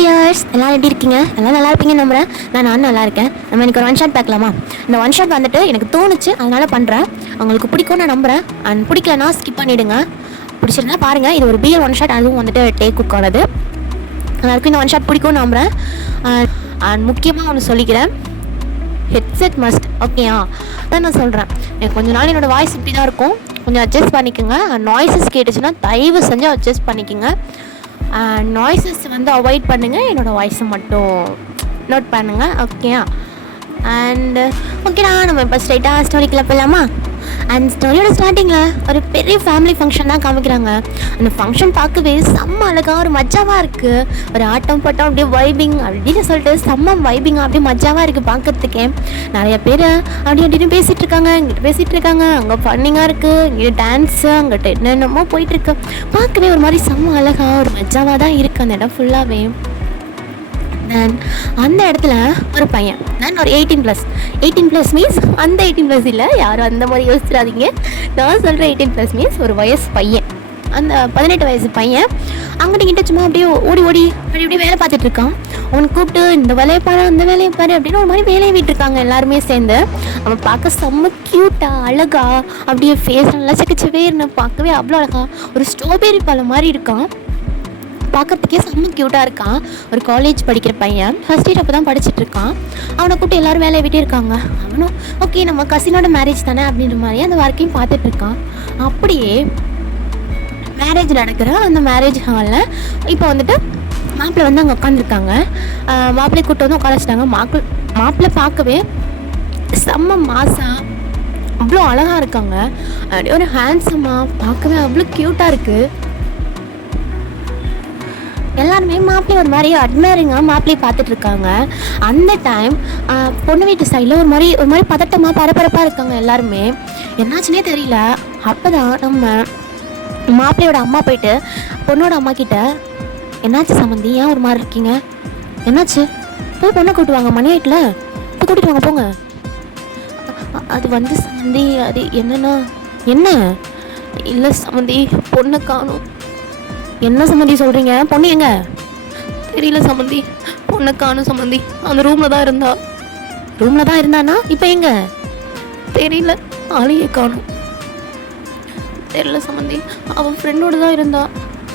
Wears எல்லாரும் எப்படி இருக்கீங்க? எல்லாம் நல்லா இருப்பீங்கன்னு நம்புறேன். நான் நல்லா இருக்கேன். நம்ம இன்னைக்கு ஒரு ஒன் ஷாட் பார்க்கலாமா? இந்த ஒன் ஷாட் வந்துட்டு எனக்கு தோணுச்சு, அதனால பண்ணுறேன். உங்களுக்கு பிடிக்கும்னு நான் நம்புறேன். அண்ட் பிடிக்கலன்னா ஸ்கிப் பண்ணிவிடுங்க. பிடிச்சிருந்தா பாருங்கள். இது ஒரு பியர் ஒன் ஷாட், அதுவும் வந்துட்டு டேக் குக் ஆனது. எல்லாருக்கும் இந்த ஒன் ஷாட் பிடிக்கும்னு நம்புகிறேன். அண்ட் முக்கியமாக ஒன்று சொல்லிக்கிறேன், ஹெட்செட் மஸ்ட். ஓகேயா? அதான் நான் சொல்கிறேன். எனக்கு கொஞ்ச நாள் என்னோடய வாய்ஸ் இப்படி தான் இருக்கும், கொஞ்சம் அட்ஜஸ்ட் பண்ணிக்கோங்க. நாய்ஸஸ் கேட்டுச்சுன்னா தயவு செஞ்சு அட்ஜஸ்ட் பண்ணிக்கோங்க. நாய்ஸஸ் வந்து அவாய்ட் பண்ணுங்கள், என்னோடய வாய்ஸை மட்டும் நோட் பண்ணுங்கள். ஓகேயா? அண்டு ஓகேடா, நம்ம இப்போ ஸ்ட்ரைட்டாக ஸ்டோரிக்குள்ளே போகலாமா? அண்ட் ஸ்டோரியோட ஸ்டார்டிங்கில் ஒரு பெரிய ஃபேமிலி ஃபங்க்ஷன் தான் காமிக்கிறாங்க. அந்த ஃபங்க்ஷன் பார்க்கவே செம்ம அழகாக ஒரு மஜாவாக இருக்குது. ஒரு ஆட்டம் பட்டம் அப்படியே வைபிங் அப்படின்னு சொல்லிட்டு செம்ம வைபிங்காக அப்படியே மஜாவாக இருக்குது பார்க்கறதுக்கே. நிறைய பேர் அப்படி அப்படின்னு பேசிகிட்டு இருக்காங்க, இங்கிட்ட பேசிகிட்டு இருக்காங்க. அங்கே ஃபன்னிங்காக இருக்குது, இங்கிட்ட டான்ஸு, அங்கிட்ட என்னென்னமோ போயிட்டுருக்கு. பார்க்கவே ஒரு மாதிரி செம்ம அழகாக ஒரு மஜாவாக தான் இருக்குது அந்த இடம் ஃபுல்லாகவே. அந்த இடத்துல ஒரு பையன், நான் ஒரு 18+ மீன்ஸ் அந்த 18+ இல்லை, யாரும் அந்த மாதிரி யோசிச்சிடாதீங்க. நான் சொல்கிற 18+ மீன்ஸ் ஒரு வயசு பையன், அந்த 18 வயசு பையன். அங்கிட்ட கிட்ட சும்மா அப்படியே ஓடி அப்படி வேலை பார்த்துட்டு இருக்கான். அவனுக்கு கூப்பிட்டு இந்த வேலையை பாரு அந்த வேலையை பாரு அப்படின்னு ஒரு மாதிரி வேலையை விட்டுருக்காங்க எல்லாருமே சேர்ந்து. அவன் பார்க்க செம்ம க்யூட்டா அழகா, அப்படியே ஃபேஸ் நல்லா சக்கச்சவேர்னு பார்க்கவே அவ்வளோ அழகா, ஒரு ஸ்ட்ராபெரி பழம் மாதிரி இருக்கான். பார்க்கறதுக்கே செம்ம க்யூட்டாக இருக்கான். ஒரு காலேஜ் படிக்கிற பையன், ஃபஸ்ட் இயர் அப்போ தான் படிச்சுட்டு இருக்கான். அவனை கூப்பிட்டு எல்லோரும் வேலையை விட்டே இருக்காங்க. அவனும் ஓகே நம்ம கசினோட மேரேஜ் தானே அப்படின்ற மாதிரி அந்த ஒர்க்கையும் பார்த்துட்டு இருக்கான். அப்படியே மேரேஜ் நடக்கிற அந்த மேரேஜ் ஹாலில் இப்போ வந்துட்டு மாப்பிள்ளை வந்து அங்கே உட்காந்துருக்காங்க. மாப்பிள்ளை கூப்பிட்டு வந்து உட்கார வச்சுட்டாங்க. மாப்பிள்ளை பார்க்கவே செம்ம மாசா அவ்வளோ அழகாக இருக்காங்க. அப்படியே ஒரு ஹேண்ட்ஸமாக பார்க்கவே அவ்வளோ க்யூட்டாக இருக்குது. எல்லாருமே மாப்பிள்ளை ஒரு மாதிரி அட்மைரிங்காக மாப்பிள்ளையை பார்த்துட்டு இருக்காங்க. அந்த டைம் பொண்ணு வீட்டு சைடில் ஒரு மாதிரி பதட்டமாக பரபரப்பாக இருக்காங்க எல்லாருமே. என்னாச்சுன்னே தெரியல. அப்போ தான் நம்ம மாப்பிள்ளையோட அம்மா போயிட்டு பொண்ணோட அம்மா கிட்ட, என்னாச்சு சம்மந்தி, ஏன் ஒரு மாதிரி இருக்கீங்க, என்னாச்சு, போய் பொண்ணை கூப்பிட்டு வாங்க, மணி ஆயிட்டில், போய் கூட்டிட்டு வாங்க போங்க. அது வந்து சம்மந்தி, அது என்னன்னா என்ன இல்லை சம்மந்தி, பொண்ணை காணும். என்ன சம்மந்தி சொல்கிறீங்க, பொண்ணு எங்க? தெரியல சம்மந்தி, பொண்ணை காணும் சம்மந்தி, அந்த ரூமில் தான் இருந்தானா, இப்போ எங்க தெரியல, ஆளையே காணும். தெரியல சம்மந்தி, அவன் ஃப்ரெண்டோடு தான் இருந்தா.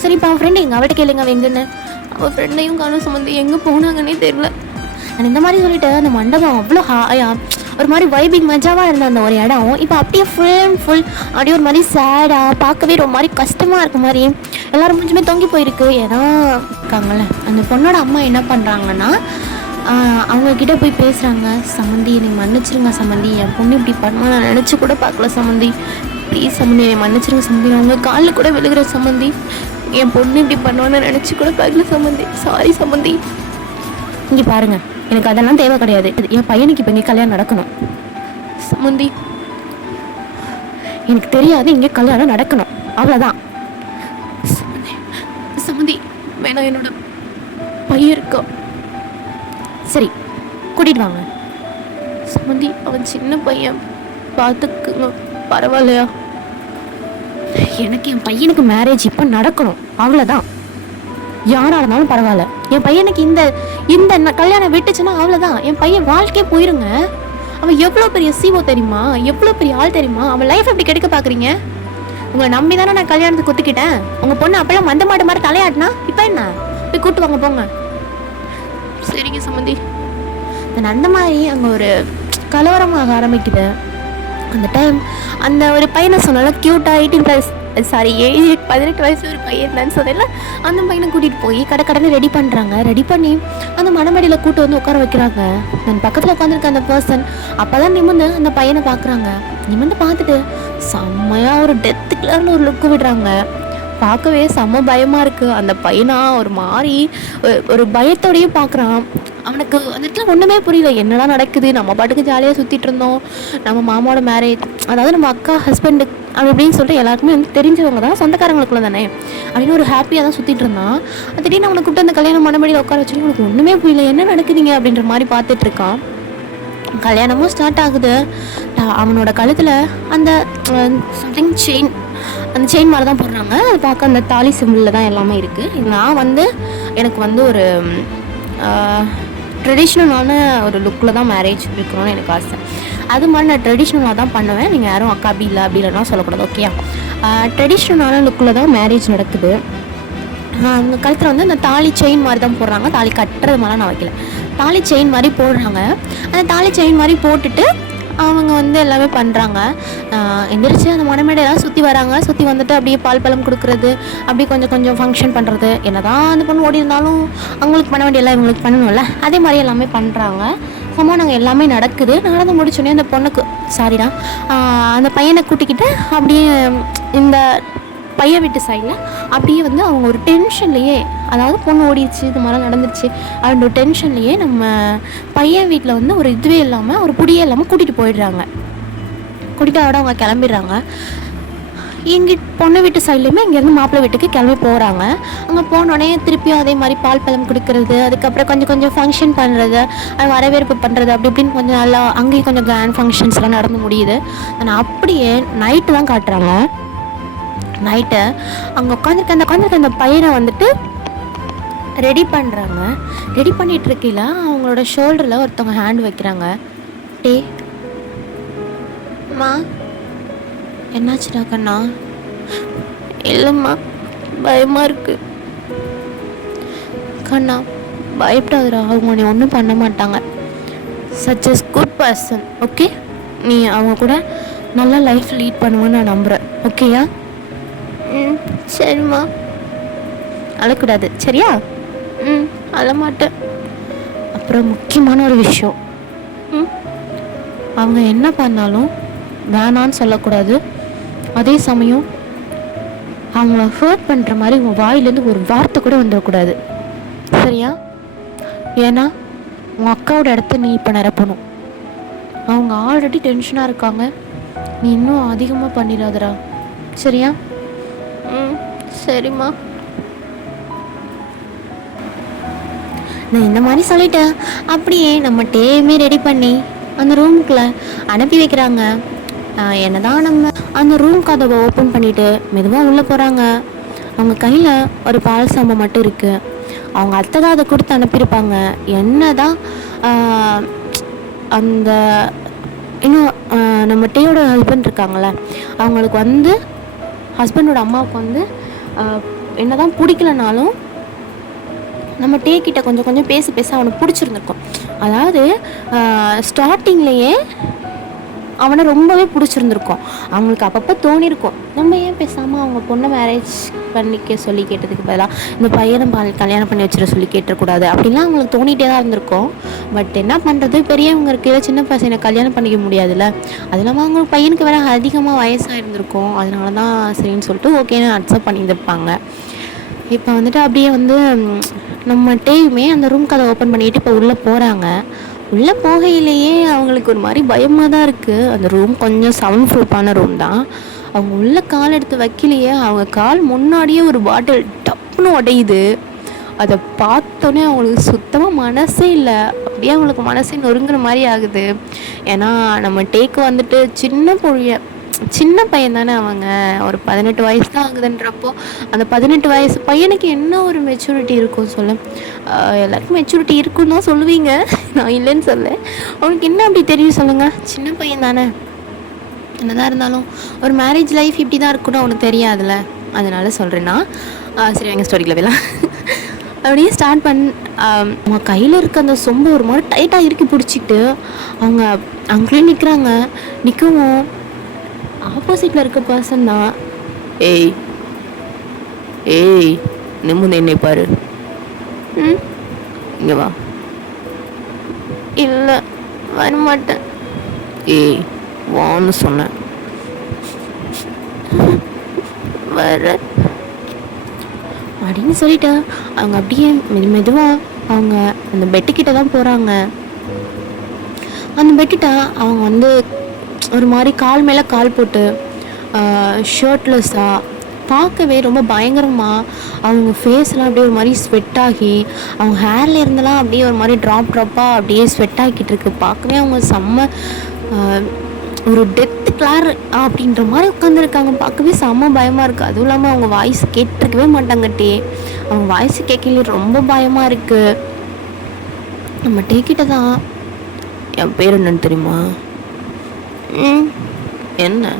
சரி இப்போ அவன் ஃப்ரெண்டு எங்கள் அவட்ட கேளுங்க, அவன் எங்கன்னு. அவன் ஃப்ரெண்டையும் காணும் சம்மந்தி, எங்கே போனாங்கன்னே தெரியல. நான் இந்த மாதிரி சொல்லிவிட்டு அந்த மண்டபம் அவ்வளோ ஒரு மாதிரி வைபிங் மஜாவாக இருந்த அந்த ஒரு இடம் இப்போ அப்படியே ஃபுல் அப்படியே ஒரு மாதிரி சேடாக பார்க்கவே ரொம்ப மாதிரி கஷ்டமாக இருக்க மாதிரி எல்லோரும் மூஞ்சுமே தொங்கி போயிருக்கு. ஏன்னா இருக்காங்கள்ல, அந்த பொண்ணோட அம்மா என்ன பண்ணுறாங்கன்னா, அவங்கக்கிட்ட போய் பேசுகிறாங்க. சம்மந்தி என்னை மன்னிச்சிருங்க சம்மந்தி, என் பொண்ணு இப்படி பண்ணுவா நான் நினச்சி கூட பார்க்கல சம்மந்தி, ப்ளீஸ் சம்மந்தி என்னை மன்னிச்சிருங்க சம்மந்தி, அவங்க காலில் கூட விழுகிற சம்மந்தி, என் பொண்ணு இப்படி பண்ணுவான்னு நினச்சி கூட பார்க்கல சம்மந்தி, சாரி சம்மந்தி. இங்கே பாருங்கள், எனக்கு அதெல்லாம் தேவை கிடையாது. என் பையனுக்கு இப்போ இங்கே கல்யாணம் நடக்கணும் சம்மந்தி, எனக்கு தெரியாது, இங்கே கல்யாணம் நடக்கணும், அவ்வளோதான் சம்மந்தி. வேணாம், என்னோட பையன் இருக்கா, சரி கூட்டிகிட்டு வாங்க சம்மந்தி, அவன் சின்ன பையன், பார்த்துக்குங்க பரவாயில்லையா? எனக்கு என் பையனுக்கு மேரேஜ் இப்போ நடக்கணும், அவ்வளோதான். யாராக இருந்தாலும் பரவாயில்ல, என் பையனுக்கு இந்த கல்யாணம் விட்டுச்சுன்னா அவ்வளோதான், என் பையன் வாழ்க்கையே போயிருங்க. அவன் எவ்வளோ பெரிய சிஓ தெரியுமா, எவ்வளோ பெரிய ஆள் தெரியுமா, அவன் லைஃப் எப்படி கெடுக்க பார்க்குறீங்க? உங்களை நம்பி தானே நான் கல்யாணத்துக்கு ஒத்துக்கிட்டேன். உங்கள் பொண்ணு அப்பெல்லாம் மந்த மாட்டு மாதிரி தலையாட்டினா இப்போ என்ன, போய் கூப்பிட்டு வாங்க போங்க. சரிங்க சம்மந்தி. அந்த மாதிரி அங்கே ஒரு கலவரமாக ஆரம்பிக்குது. அந்த டைம் அந்த ஒரு பையனை சொன்னால க்யூட்டாக 18 வயசு ஒரு பையன் சொன்னேன்ல, அந்த பையனை கூட்டிகிட்டு போய் கடை ரெடி பண்ணுறாங்க. ரெடி பண்ணி அந்த மணமடியில் கூட்டு வந்து உட்கார வைக்கிறாங்க. நான் பக்கத்தில் உட்காந்துருக்க அந்த பர்சன் அப்போ தான் நிமிர்ந்து அந்த பையனை பார்க்குறாங்க. நிமிர்ந்து பார்த்துட்டு செம்மையாக ஒரு டெத்து கிளர்னு ஒரு லுக்கு விடுறாங்க. பார்க்கவே செம்ம பயமாக இருக்குது. அந்த பையனா ஒரு மாதிரி ஒரு பயத்தோடையும் பார்க்குறான். அவனுக்கு அந்த இடத்துல ஒன்றுமே புரியல, என்னடா நடக்குது, நம்ம பாட்டுக்கு ஜாலியாக சுற்றிட்டு இருந்தோம், நம்ம மாமாவோட மேரேஜ், அதாவது நம்ம அக்கா ஹஸ்பண்டு அப்படின்னு சொல்லிட்டு எல்லாருக்குமே வந்து தெரிஞ்சவங்க தான், சொந்தக்காரங்களுக்குள்ள தானே அப்படின்னு ஒரு ஹாப்பியாக தான் சுற்றிட்டு இருந்தான். திடீர்னு அவனை கூப்பிட்டு அந்த கல்யாணம் மணமடியில் உட்கார வச்சு அவனுக்கு ஒன்றுமே புரியல, என்ன நடக்குதுங்க அப்படின்ற மாதிரி பார்த்துட்டு இருக்கான். கல்யாணமும் ஸ்டார்ட் ஆகுது. அவனோட கழுத்தில் அந்த சம்திங் செயின் அந்த செயின் மாதிரி தான் போடுறாங்க. அது பார்க்க அந்த தாலி சிம்பிளில் தான் எல்லாமே இருக்குது. நான் வந்து எனக்கு வந்து ஒரு ட்ரெடிஷ்னலான ஒரு லுக்கில் தான் மேரேஜ் இருக்கணும்னு எனக்கு ஆசை. அது மாதிரி நான் ட்ரெடிஷ்னலாக தான் பண்ணுவேன். நீங்கள் யாரும் அக்கா அப்படி இல்லை அப்படி இல்லைன்னா சொல்லக்கூடாது, ஓகேயா? ட்ரெடிஷ்னலான லுக்கில் தான் மேரேஜ் நடக்குது. அந்த கழுத்தில் வந்து அந்த தாலி செயின் மாதிரி தான் போடுறாங்க. தாலி கட்டுறது மாதிரிலாம் நான் வைக்கல, தாலி செயின் மாதிரி போடுறாங்க. அந்த தாலி செயின் மாதிரி போட்டுட்டு அவங்க வந்து எல்லாமே பண்ணுறாங்க. எந்திரிச்சு அந்த மணமேடையெல்லாம் சுற்றி வராங்க. சுற்றி வந்துட்டு அப்படியே பால் பழம் கொடுக்குறது, அப்படியே கொஞ்சம் கொஞ்சம் ஃபங்க்ஷன் பண்ணுறது. என்ன தான் அந்த பொண்ணு ஓடி இருந்தாலும் அவங்களுக்கு பண்ண வேண்டியெல்லாம் இவங்களுக்கு பண்ணணும்ல, அதே மாதிரி எல்லாமே பண்ணுறாங்க. சமமாக நாங்கள் எல்லாமே நடக்குது. நடந்து முடிச்சோடனே அந்த பொண்ணுக்கு சாரிடா அந்த பையனை கூட்டிக்கிட்டு அப்படியே இந்த பையன் வீட்டு சைடில் அப்படியே வந்து அவங்க ஒரு டென்ஷன்லேயே, அதாவது பொண்ணு ஓடிடுச்சு இது மாதிரிலாம் நடந்துருச்சு அப்படின்ற ஒரு டென்ஷன்லேயே நம்ம பையன் வீட்டில் வந்து ஒரு இதுவே இல்லாமல் ஒரு புடியே இல்லாமல் கூட்டிகிட்டு போயிடுறாங்க. கூட்டிகிட்டு அவட அவங்க கிளம்பிடுறாங்க. எங்கள் பொண்ணு வீட்டு சைட்லேயுமே இங்கேருந்து மாப்பிள்ளை வீட்டுக்கு கிளம்பி போகிறாங்க. அங்கே போனோடனே திருப்பியும் அதே மாதிரி பால் பழம் கொடுக்கறது, அதுக்கப்புறம் கொஞ்சம் கொஞ்சம் ஃபங்க்ஷன் பண்ணுறது, அது வரவேற்பு பண்ணுறது, அப்படி இப்படின்னு கொஞ்சம் நல்லா அங்கேயும் கொஞ்சம் கிராண்ட் ஃபங்க்ஷன்ஸ்லாம் நடந்து முடியுது. ஆனால் அப்படியே நைட்டு தான் காட்டுறாங்க. நைட்டு அங்கே உட்காந்துருக்க அந்த பையனை வந்துட்டு ரெடி பண்ணுறாங்க. ரெடி பண்ணிகிட்டு இருக்கையில் அவங்களோட ஷோல்டரில் ஒருத்தவங்க ஹேண்ட் வைக்கிறாங்க. டே அம்மா என்னாச்சுடா கண்ணா? இல்லைம்மா பயமாக இருக்குது. கண்ணா பயப்படாதுடா, அவங்க உன்னை ஒன்றும் பண்ண மாட்டாங்க. Such yes good person, okay? நீ அவங்க கூட நல்லா லைஃப் லீட் பண்ணுவேன்னு நான் நம்புகிறேன், ஓகேயா? சரிம்மா. அழக்கூடாது, சரியா? அழமாட்டேன். அப்புறம் முக்கியமான ஒரு விஷயம், அவங்க என்ன பண்ணாலும் வேணான்னு சொல்லக்கூடாது. அதே சமயம் அவங்கள ஹர்ட் பண்ணுற மாதிரி உங்கள் வாயிலேருந்து ஒரு வார்த்தை கூட வந்துடக்கூடாது, சரியா? ஏன்னா உங்கள் அக்காவோட இடத்த நீ இப்போ நிரப்பணும். அவங்க ஆல்ரெடி டென்ஷனாக இருக்காங்க, நீ இன்னும் அதிகமாக பண்ணிடாதடா, சரியா? சரிம்மா. நான் இந்த மாதிரி சொல்லிட்டேன். அப்படியே நம்ம டேமே ரெடி பண்ணி அந்த ரூமுக்குள்ளே அனுப்பி வைக்கிறாங்க. என்னதான் நம்ம அந்த ரூம் கதவை ஓப்பன் பண்ணிவிட்டு மெதுவாக உள்ளே போகிறாங்க. அவங்க கையில் ஒரு பால் சாம்பை மட்டும் இருக்குது. அவங்க அத்தை தான் அதை கொடுத்து அனுப்பியிருப்பாங்க. என்ன தான் அந்த இன்னும் நம்ம டேயோட ஹஸ்பண்ட் இருக்காங்களே, அவங்களுக்கு வந்து ஹஸ்பண்டோட அம்மாவுக்கு வந்து என்ன தான் பிடிக்கலனாலும் நம்ம டே கிட்ட கொஞ்சம் கொஞ்சம் பேச அவனுக்கு பிடிச்சிருந்துருக்கும். அதாவது ஸ்டார்டிங்லேயே அவனை ரொம்பவே பிடிச்சிருந்துருக்கும். அவங்களுக்கு அப்பப்போ தோணியிருக்கும், நம்ம ஏன் பேசாமல் அவங்க பொண்ணை மேரேஜ் பண்ணிக்க சொல்லி கேட்டதுக்கு பதிலாக இந்த பையனை கல்யாணம் பண்ணி வச்சிட சொல்லி கேட்டக்கூடாது அப்படின்லாம் அவங்களுக்கு தோணிகிட்டே தான் இருந்திருக்கும். பட் என்ன பண்ணுறது, பெரியவங்க இருக்கையில சின்ன பசங்களை கல்யாணம் பண்ணிக்க முடியாதுல்ல. அது இல்லாமல் அவங்க பையனுக்கு வேறு அதிகமாக வயசாக இருந்திருக்கும். அதனால தான் சரின்னு சொல்லிட்டு ஓகேன்னு அக்செப்ட் பண்ணியிருப்பாங்க. இப்போ வந்துட்டு அப்படியே வந்து நம்ம டேயுமே அந்த ரூம் கதை ஓப்பன் பண்ணிட்டு இப்போ உள்ளே போகிறாங்க. உள்ளே போகையிலேயே அவங்களுக்கு ஒரு மாதிரி பயமாக தான் இருக்குது. அந்த ரூம் கொஞ்சம் சவுண்ட் ப்ரூஃபான ரூம் தான். அவங்க உள்ளே கால் எடுத்து வைக்கலையே, அவங்க கால் முன்னாடியே ஒரு பாட்டில் டப்புன்னு உடையுது. அதை பார்த்தோன்னே அவங்களுக்கு சுத்தமாக மனசே இல்லை. அப்படியே அவங்களுக்கு மனசே நொறுங்குற மாதிரி ஆகுது. ஏன்னா நம்ம டேக்கு வந்துட்டு சின்ன பையன் தானே, அவங்க ஒரு 18 வயசு தான் ஆகுதுன்றப்போ அந்த 18 வயசு பையனுக்கு என்ன ஒரு மெச்சூரிட்டி இருக்கும் சொல்ல? எல்லாருக்கும் மெச்சூரிட்டி இருக்குன்னு தான் சொல்லுவீங்க, நான் இல்லைன்னு சொல்ல. அவனுக்கு என்ன அப்படி தெரியும் சொல்லுங்கள்? சின்ன பையன் தானே. என்னதான் இருந்தாலும் ஒரு மேரேஜ் லைஃப் இப்படி தான் இருக்குன்னு அவனுக்கு தெரியாதுல்ல, அதனால சொல்கிறேன்னா. சரி, எங்கள் ஸ்டோரிக்குள்ள போயிடலாம். அப்படியே ஸ்டார்ட் அவங்க கையில் இருக்க அந்த சொம்பு ஒரு மாதிரி டைட்டாக இறுக்கி பிடிச்சிக்கிட்டு அவங்க அங்கேயே நிற்கிறாங்க. நிற்கவும் ஆப்போசிட்டில் இருக்க பர்சன் தான், ஏய் நிம்மதி என்னை பாரு, இங்கே வா. இல்லை வரமாட்டேன். ஏய் வான்னு சொன்னேன். வர அப்படின்னு சொல்லிட்டு அவங்க அப்படியே மெதுவாக அவங்க அந்த பெட்டுக்கிட்ட தான் போகிறாங்க. அந்த பெட்டுக்கிட்ட அவங்க வந்து ஒரு மாதிரி கால் மேலே கால் போட்டு ஷர்ட்லெஸ்ஸாக பார்க்கவே ரொம்ப பயங்கரமாக அவங்க ஃபேஸ்லாம் அப்படியே ஒரு மாதிரி ஸ்வெட் ஆகி அவங்க ஹேரில் இருந்தெல்லாம் அப்படியே ஒரு மாதிரி ட்ராப்பாக அப்படியே ஸ்வெட் ஆகிக்கிட்டு இருக்கு. பார்க்கவே அவங்க செம்ம ஒரு டெத் கிளார் அப்படின்ற மாதிரி உட்காந்துருக்காங்க. பார்க்கவே செம்ம பயமாக இருக்குது. அதுவும் இல்லாமல் அவங்க வாய்ஸ் கேட்டிருக்கவே மாட்டாங்கட்டே. அவங்க வாய்ஸ் கேட்கல ரொம்ப பயமாக இருக்குது. நம்ம டேக்கிட்ட தான். என் பேர் என்னன்னு தெரியுமா? என்ன?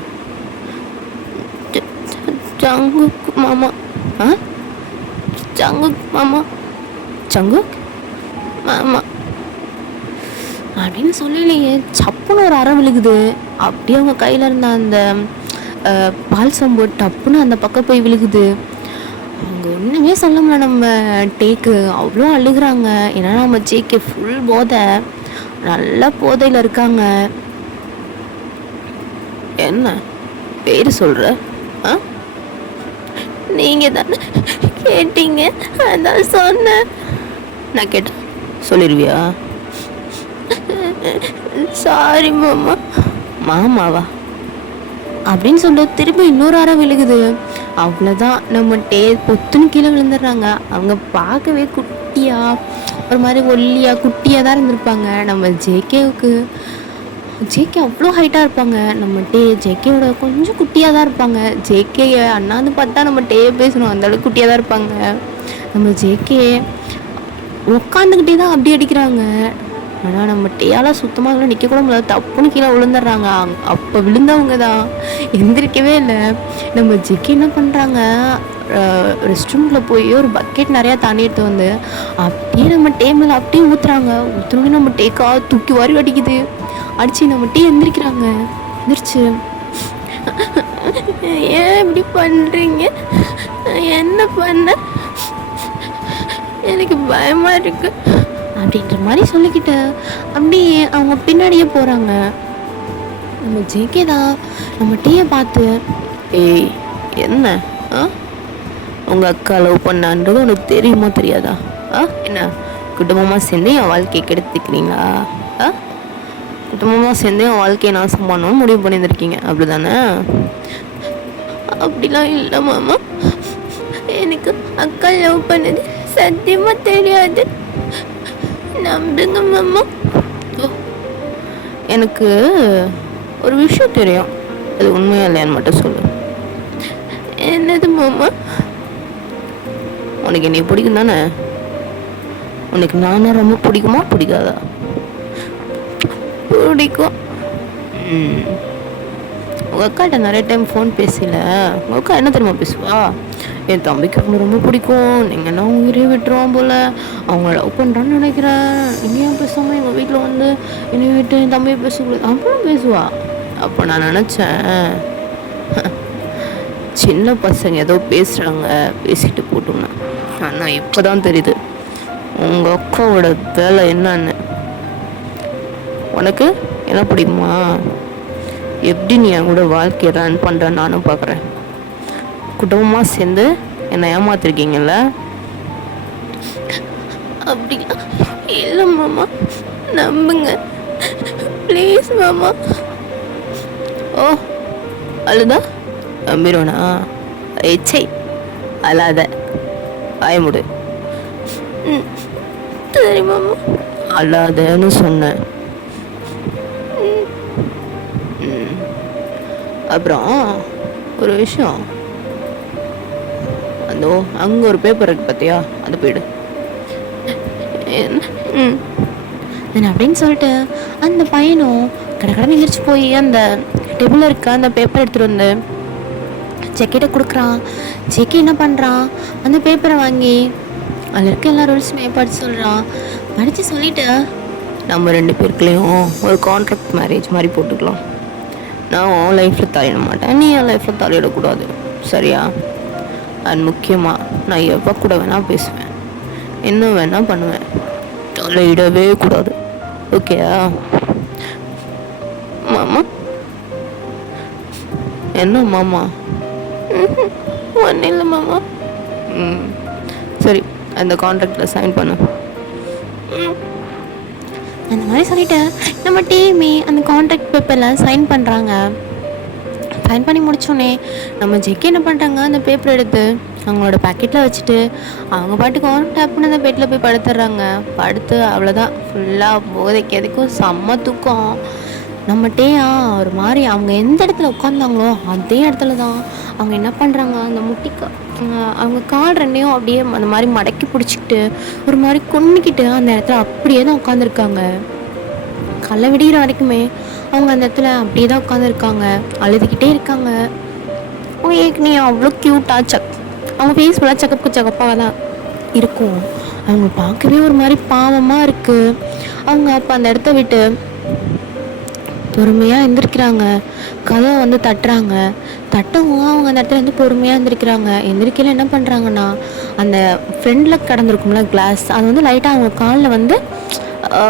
சங்குக் மாமா. சங்குக் மாமா. சங்குக் மாமா அப்படின்னு சொல்லலையே, சப்புன்னு ஒரு அறை விழுகுது. அப்படியே அவங்க கையில் இருந்த அந்த பால் சம்பு டப்புன்னு அந்த பக்கம் போய் விழுகுது. அவங்க ஒன்றுமே சொல்ல முடியல. நம்ம டேக்கு அவ்வளோ அழுகுறாங்க. ஏன்னா நம்ம ஜேக்கு ஃபுல் போதை, நல்ல போதையில் இருக்காங்க. என்ன பேர் சொல்கிற? நீங்கள் தானே கேட்டீங்க, அதான் சொன்னேன். நான் கேட்டேன் சொல்லிடுவியா? சாரி மாமா. மாமாவா அப்படின்னு சொல்ல திரும்பி இன்னொரு அறை விழுகுது. அவ்வளோதான், நம்ம பொத்துன்னு கீழே விழுந்துடுறாங்க. அவங்க பார்க்கவே குட்டியா, ஒரு மாதிரி ஒல்லியா குட்டியாக தான் இருந்திருப்பாங்க. நம்ம ஜேகே அவ்வளோ ஹைட்டாக இருப்பாங்க. நம்ம ஜேகேயோட கொஞ்சம் குட்டியாக தான் இருப்பாங்க. ஜேகே அண்ணாந்து பார்த்தா நம்ம பேசணும், அந்தளவுக்கு குட்டியாக தான் இருப்பாங்க. நம்ம ஜேகே உட்காந்துக்கிட்டே தான் அப்படி அடிக்கிறாங்க. ஆனால் நம்ம டேயால் சுத்தமாக நிற்க கூட முடியாது. தப்புன்னு கீழே விழுந்துடுறாங்க. அப்போ விழுந்தவங்க தான் எந்திரிக்கவே இல்லை. நம்ம ஜெக்கி என்ன பண்ணுறாங்க, ரெஸ்ட் ரூமில் போய் ஒரு பக்கெட் நிறையா தண்ணி எடுத்து வந்து அப்படியே நம்ம மேலே அப்படியே ஊற்றுறாங்க. ஊற்றுனோடனே நம்ம டேக்கா தூக்கி வாரி அடிக்குது. அடித்து நம்ம எந்திரிக்கிறாங்க. எந்திரிச்சு, ஏன் இப்படி பண்ணுறீங்க? என்ன பண்ண? எனக்கு பயமாக இருக்கு அப்படின்ற மாதிரி சொல்லிக்கிட்டு அப்படியே அவங்க பின்னாடியே போகிறாங்க. நம்ம ஜேகே தான் நம்ம டீயை பார்த்து, ஏய் என்ன உங்கள் அக்கா லவ் பண்ணான்றது உனக்கு தெரியுமா தெரியாதா? என்ன குடும்பமாக சேர்ந்து என் வாழ்க்கையை கெடுத்துக்கிறீங்களா? குடும்பமாக சேர்ந்து என் வாழ்க்கையை நாசம் பண்ணணும்னு முடிவு பண்ணியிருந்திருக்கீங்க, அப்படி தானே? அப்படிலாம் இல்லை மாமா, எனக்கு அக்கா லவ் பண்ணது சத்தியமாக தெரியாது, நம்புங்க மாமா. எனக்கு ஒரு விஷயம் தெரியும், அது உண்மையா இல்லையான்னு மட்டும் சொல்லு. என்னது மாமா? உனக்கு என்னை பிடிக்கும் தானே? உனக்கு நானும் ரொம்ப பிடிக்குமா பிடிக்காதா? பிடிக்கும். உங்கள் அக்காட்ட நிறைய டைம் ஃபோன் பேசல. உங்கள் அக்கா என்ன தெரியுமா பேசுவா? என் தம்பிக்கு அவங்க ரொம்ப பிடிக்கும், நீங்கள் என்ன உயிரே விட்டுருவான் போல், அவங்க லவ் பண்ணுறான்னு நினைக்கிறேன், இனியும் பேசாமல் எங்கள் வீட்டில் வந்து என்னை விட்டு என் தம்பியை பேசக்கூடாது அப்படிலாம் பேசுவா. அப்போ நான் நினச்சேன், சின்ன பசங்க ஏதோ பேசுகிறாங்க, பேசிட்டு போட்டோம்னா. ஆனால் இப்போ தான் தெரியுது உங்கள் அக்காவோட வேலை என்னன்னு. உனக்கு என்ன பிடிக்குமா? எப்படி நீ என் கூட வாழ்க்கையை ரன் பண்ணுறேன்னு நானும் பார்க்குறேன். குடும்பமாக சேர்ந்து என்னை ஏமாத்திருக்கீங்கல்ல? அப்படியா? இல்லை மாமா, நம்புங்க ப்ளீஸ் மாமா. ஓ அழுதா நம்பிடுவேனா? ஏச்சை அழாத, பயமுடு. சரி மாமா. அழாதன்னு சொன்னேன். அப்புறம் ஒரு விஷயம், அதோ அங்கே ஒரு பேப்பர் இருக்கு பார்த்தியா, அது போயிடு அப்படின்னு சொல்லிட்டு அந்த பையனும் கடை எந்திரிச்சு போய் அந்த டேபிளில் இருக்க அந்த பேப்பர் எடுத்துகிட்டு வந்து ஜெக்கிட்ட கொடுக்குறான். ஜெக்கி என்ன பண்ணுறான், அந்த பேப்பரை வாங்கி அதில் இருக்க எல்லா ரூல்ஸுமே படித்து சொல்கிறான். படித்து சொல்லிவிட்டு, நம்ம 2 பேருக்குள்ளேயும் ஒரு கான்ட்ராக்ட் மேரேஜ் மாதிரி போட்டுக்கலாம். நான் உன் லைஃப்பில் தலையிட மாட்டேன், நீ என் லைஃப்பில் தலையிடக்கூடாது, சரியா? அண்ட் முக்கியமாக நான் எப்போ கூட வேணால் பேசுவேன், என்ன வேணால் பண்ணுவேன், தலையிடவே கூடாது, ஓகேயா? மாமா என்ன மாமா? ஒன்றும் இல்லை மாமா. சரி, அந்த கான்ட்ராக்டில் சைன் பண்ணு. அந்த மாதிரி சொல்லிவிட்டு நம்ம டீமே அந்த கான்ட்ராக்ட் பேப்பரில் சைன் பண்ணுறாங்க. சைன் பண்ணி முடித்தோடனே நம்ம ஜெக்கி என்ன பண்ணுறாங்க, அந்த பேப்பர் எடுத்து அவங்களோட பேக்கெட்டில் வச்சுட்டு அவங்க பாட்டுக்கு டேப்னு அந்த பெட்டில் போய் படுத்துடுறாங்க. படுத்து அவ்வளோதான், ஃபுல்லாக போதைக்கு எதுக்கும் செம்ம தூக்கம். நம்மகிட்டேயா ஒரு மாதிரி அவங்க எந்த இடத்துல உட்காந்தாங்களோ அதே இடத்துல தான் அவங்க என்ன பண்ணுறாங்க, அந்த முட்டிக்கா அவங்க கால் ரெண்டையும் அப்படியே அந்த மாதிரி மடக்கி பிடிச்சிக்கிட்டு ஒரு மாதிரி கொன்னிக்கிட்டு அந்த இடத்துல அப்படியே தான் உட்காந்துருக்காங்க. கல்லை விடிகிற வரைக்குமே அவங்க அந்த இடத்துல அப்படியே தான் உட்காந்துருக்காங்க, அழுதுகிட்டே இருக்காங்க. அவங்க ஏற்கனவே அவ்வளோ க்யூட்டாக அவங்க ஃபேஸ் ஃபுல்லாக சகப்பாக தான் இருக்கும். அவங்க பார்க்கவே ஒரு மாதிரி பாவமாக இருக்குது. அவங்க அப்போ அந்த இடத்த விட்டு பொறுமையாக எந்திரிக்கிறாங்க, கதவை வந்து தட்டுறாங்க. தட்டவும் அவங்க அந்த இடத்துல வந்து பொறுமையாக எந்திரிக்கிறாங்க. எந்திரிக்கையில் என்ன பண்ணுறாங்கன்னா, அந்த ஃப்ரெண்டில் கிடந்திருக்கும்ல கிளாஸ், அது வந்து லைட்டாக அவங்க காலில் வந்து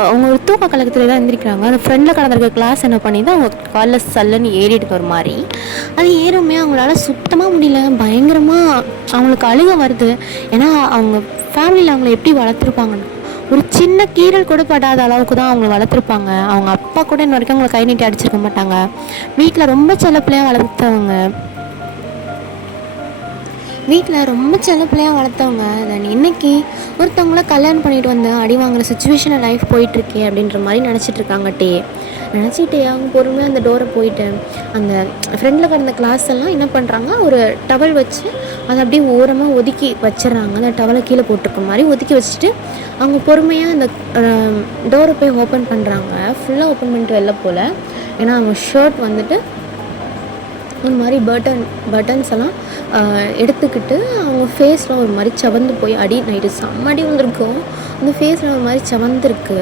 அவங்க ஒரு தூக்க கலக்கத்தில் தான் எந்திரிக்கிறாங்க. அந்த ஃப்ரெண்டில் கடந்திருக்க கிளாஸ் என்ன பண்ணிது, அவங்க காலில் சல்லுன்னு ஏறிடுது ஒரு மாதிரி. அது ஏறுமே அவங்களால சுத்தமாக முடியல, பயங்கரமாக அவங்களுக்கு அழுக வருது. ஏன்னா அவங்க ஃபேமிலியில் அவங்கள எப்படி வளர்த்துருப்பாங்கன்னா, ஒரு சின்ன கீரல் கூட படாத அளவுக்கு தான் அவங்கள வளர்த்துருப்பாங்க. அவங்க அப்பா கூட இன்ன வரைக்கும் அவங்களை கை நீட்டி அடிச்சிருக்க மாட்டாங்க. வீட்டில் ரொம்ப செல்லப்பிள்ளையாக வளர்த்தவங்க தென் இன்னைக்கு ஒருத்தவங்கள கல்யாணம் பண்ணிட்டு வந்து அடி வாங்குற சுச்சுவேஷனில் லைஃப் போயிட்டுருக்கே அப்படின்ற மாதிரி நினச்சிக்கிட்டே அவங்க பொறுமையாக அந்த டோரை போயிட்டு அந்த ஃப்ரெண்டில் கிடந்த கிளாஸ் எல்லாம் என்ன பண்ணுறாங்க, ஒரு டவல் வச்சு அதை அப்படியே ஓரமாக ஒதுக்கி வச்சிடறாங்க. அந்த டவலை கீழே போட்டிருக்க மாதிரி ஒதுக்கி வச்சுட்டு அவங்க பொறுமையாக அந்த டோரை போய் ஓப்பன் பண்ணுறாங்க. ஃபுல்லாக ஓப்பன் பண்ணிட்டு வெளில போல். ஏன்னா அவங்க ஷர்ட் வந்துட்டு இந்த மாதிரி பட்டன்ஸ் எல்லாம் எடுத்துக்கிட்டு அவங்க ஃபேஸில் ஒரு மாதிரி சவந்து போய் நைட்டு செம்ம அடி வந்திருக்கும். அந்த ஃபேஸில் ஒரு மாதிரி சவந்துருக்கு.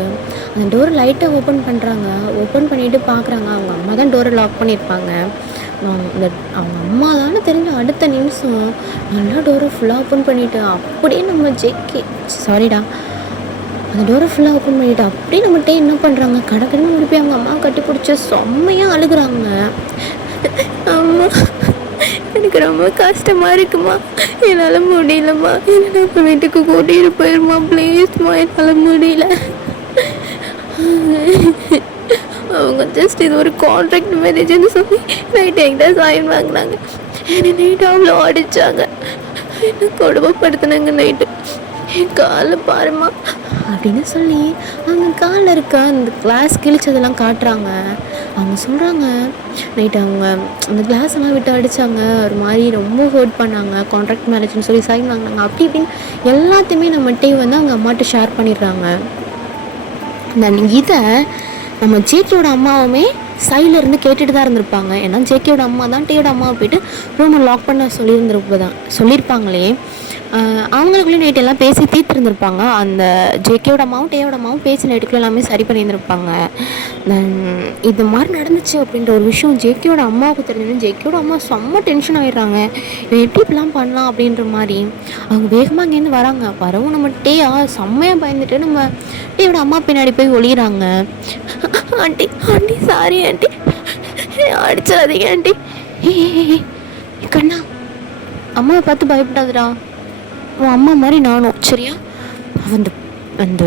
அந்த டோரை லைட்டாக ஓப்பன் பண்ணுறாங்க. ஓப்பன் பண்ணிவிட்டு பார்க்குறாங்க, அவங்க அம்மா தான் டோரை லாக் பண்ணியிருப்பாங்க. அவங்க அம்மா தானே தெரிஞ்ச அடுத்த நிமிஷம் நல்லா டோரை ஃபுல்லாக ஓப்பன் பண்ணிவிட்டு அப்படியே நம்ம அந்த டோரை ஃபுல்லாக ஓப்பன் பண்ணிவிட்டு அப்படியே நம்மகிட்டே என்ன பண்ணுறாங்க, கடற்கடன்னு முடிப்பி அவங்க அம்மா கட்டி பிடிச்ச செம்மையாக அழுகுறாங்க. அம்மா, எனக்கு ரொம்ப கஷ்டமாக இருக்குமா, என்னால் முடியலம்மா, என்ன இப்போ வீட்டுக்கு கூட்டிகிட்டு போயிருமா ப்ளீஸ்மா, என்னால் முடியல. அவங்க ஜஸ்ட் இது ஒரு கான்ட்ராக்ட் மேரேஜ்னு சொல்லி நைட்டு எங்கிட்ட சைன் வாங்கினாங்க. என்னை நைட்டு அவ்வளோ அடித்தாங்க, என்ன கொடுமைப்படுத்தினாங்க. நைட்டு என் காலில் பாருமா அப்படின்னு சொல்லி அவங்க காலில் இருக்க அந்த கிளாஸ் கிழிச்சதெல்லாம் காட்டுறாங்க. அவங்க சொல்கிறாங்க, நைட்டு அவங்க அந்த கிளாஸ் எல்லாம் விட்டு அடித்தாங்க, ஒரு மாதிரி ரொம்ப ஹர்ட் பண்ணாங்க, கான்ட்ராக்ட் மேரேஜ்னு சொல்லி சைன் வாங்கினாங்க, அப்படி இப்படின்னு எல்லாத்தையுமே நம்மகிட்டே வந்து அவங்க அம்மாட்ட ஷேர் பண்ணிடுறாங்க. இதை நம்ம ஜேகேயோட அம்மாவுமே சைடில் இருந்து கேட்டுட்டு தான் இருந்திருப்பாங்க. ஏன்னா ஜேகேயோட அம்மா தான் டேயோட அம்மாவை போய்ட்டு ரூமை லாக் பண்ண சொல்லியிருப்பாங்களே. அவங்களுக்குள்ளே நைட்டு எல்லாம் பேசி தீர்த்துருந்துருப்பாங்க. அந்த ஜேகேயோட அம்மாவும் டேயோட அம்மாவும் பேசி நைட்டுக்குள்ளே எல்லாமே சரி பண்ணியிருந்திருப்பாங்க. இது மாதிரி நடந்துச்சு அப்படின்ற ஒரு விஷயம் ஜேகேயோட அம்மாவுக்கு தெரிஞ்சு ஜேகேயோட அம்மா செம்ம டென்ஷன் ஆகிடுறாங்க. இவன் எப்படி இப்படிலாம் பண்ணலாம் அப்படின்ற மாதிரி அவங்க வேகமாக அங்கேருந்து வராங்க. வரவும் நம்ம டேயா செம்மையாக பயந்துட்டு நம்ம டேயோட அம்மா பின்னாடி போய் ஒளிகிறாங்க. ஆண்டி ஆண்டி சாரி ஆண்டி, அடிச்சிடாதீங்க ஆண்டி. கண்ணா, அம்மாவை பார்த்து பயப்படாதுடா, உன் அம்மா மாதிரி நானும் சரியா. அந்த அந்த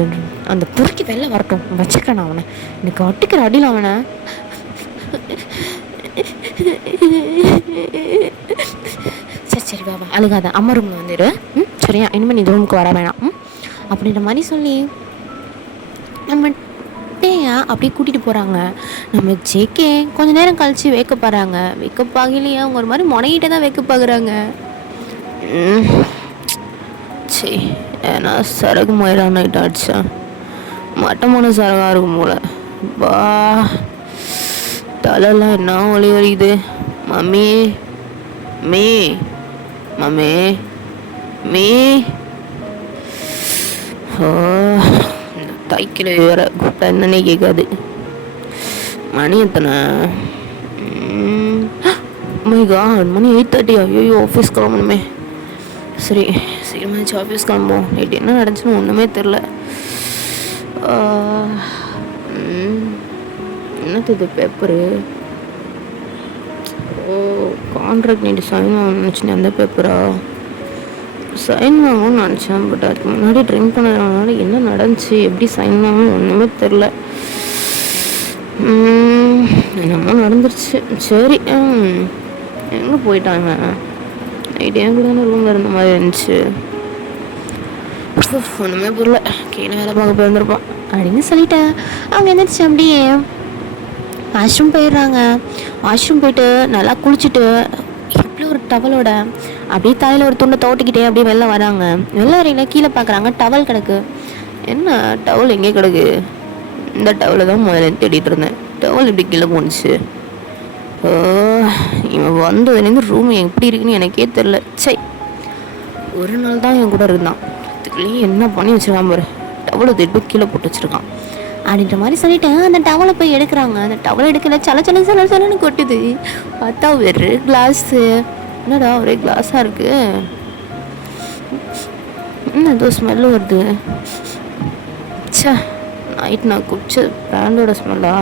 அந்த பொறுக்கி வெளில வரட்டும், வச்சுக்கிறேன் அவனை, எனக்கு அட்டிக்கிற அடியில் அவனை. சரி பாபா அழுகாத, அம்மா ரூமில் வந்துடு சரியா, இனிமேல் நீ ரூமுக்கு வர வேணாம் அப்படின்ற மாதிரி சொல்லி நம்ம அப்படியே கூட்டிகிட்டு போகிறாங்க. நம்ம ஜேகே கொஞ்ச நேரம் கழித்து வேக்கப் ஆகிறாங்க. வேக்கப் ஆகலையே, அவங்க ஒரு மாதிரி முனைகிட்டே தான் வேக்கப் ஆகுறாங்க. சரி, ஏன்னா சரகு மயிலாக நைட் ஆடிச்சா மட்டமான சரகாக இருக்கும் போல. பா தலைலாம் என்ன ஒளி வலிக்குது. மம்மி மீ மம்மி மீ ஓ, தைக்கல வேற கூப்பிட்டா என்னன்னே கேட்காது. மணி எத்தனை? மணி 8:30. ஐயோ ஆஃபீஸ் கிளம்பணுமே. சரி சீக்கிரமாச்சு ஆஃபீஸ் கிளம்புவோம். நைட்டு என்ன நடந்துச்சுன்னு ஒன்றுமே தெரில. என்னது இது பேப்பரு? ஓ, கான்ட்ராக்ட் நைட்டு சைன் வாங்கணும்னு நினச்சினேன். அந்த பேப்பரா சைன் வாங்கணும்னு நினச்சேன். பட் அதுக்கு முன்னாடி ட்ரிங்க் பண்ணதுனால என்ன நடந்துச்சு, எப்படி சைன் வாங்கணும்னு ஒன்றுமே தெரில. என்னமோ நடந்துருச்சு. சரி, எங்கே போயிட்டாங்க? நைட்டு என் கூட தானே ரூமில் இருந்த மாதிரி இருந்துச்சு. ஒன்றுமே புரியல, கீழே வேலை பார்க்க போயிருந்துருப்பான் அப்படின்னு சொல்லிட்டேன். அவங்க எந்திரிச்சு அப்படியே வாஷ்ரூம் போயிடுறாங்க. வாஷ்ரூம் போயிட்டு நல்லா குளிச்சுட்டு எவ்வளோ ஒரு டவலோட அப்படியே தலையில் ஒரு துண்டை தோட்டிக்கிட்டே அப்படியே வெளில வராங்க. வெளில வரையில கீழே பார்க்குறாங்க, டவல் கிடக்கு. என்ன டவல் எங்கே கிடக்கு? இந்த டவலை தான் முதல்ல தேடிட்டு இருந்தேன். டவல் இப்படி கீழே போணுச்சு. இவன் வந்ததுலேருந்து ரூம் எப்படி இருக்குன்னு எனக்கே தெரில. சை, ஒரு நாள் தான் என் கூட இருந்தான், அதுக்குள்ளேயே என்ன பண்ணி வச்சிருக்கான் பாரு. டவலை திருப்பி கீழே போட்டு வச்சுருக்கான் அப்படின்ற மாதிரி சொல்லிட்டு அந்த டவலை போய் எடுக்கிறாங்க. அந்த டவலை எடுக்கல, சலன்னு கொட்டுது. பார்த்தா வெறு கிளாஸு. என்னடா ஒரே கிளாஸாக இருக்கு, என்ன ஏதோ ஸ்மெல்லு வருது. சே, நைட் நான் குடிச்ச பிராண்டோட ஸ்மெல்லா?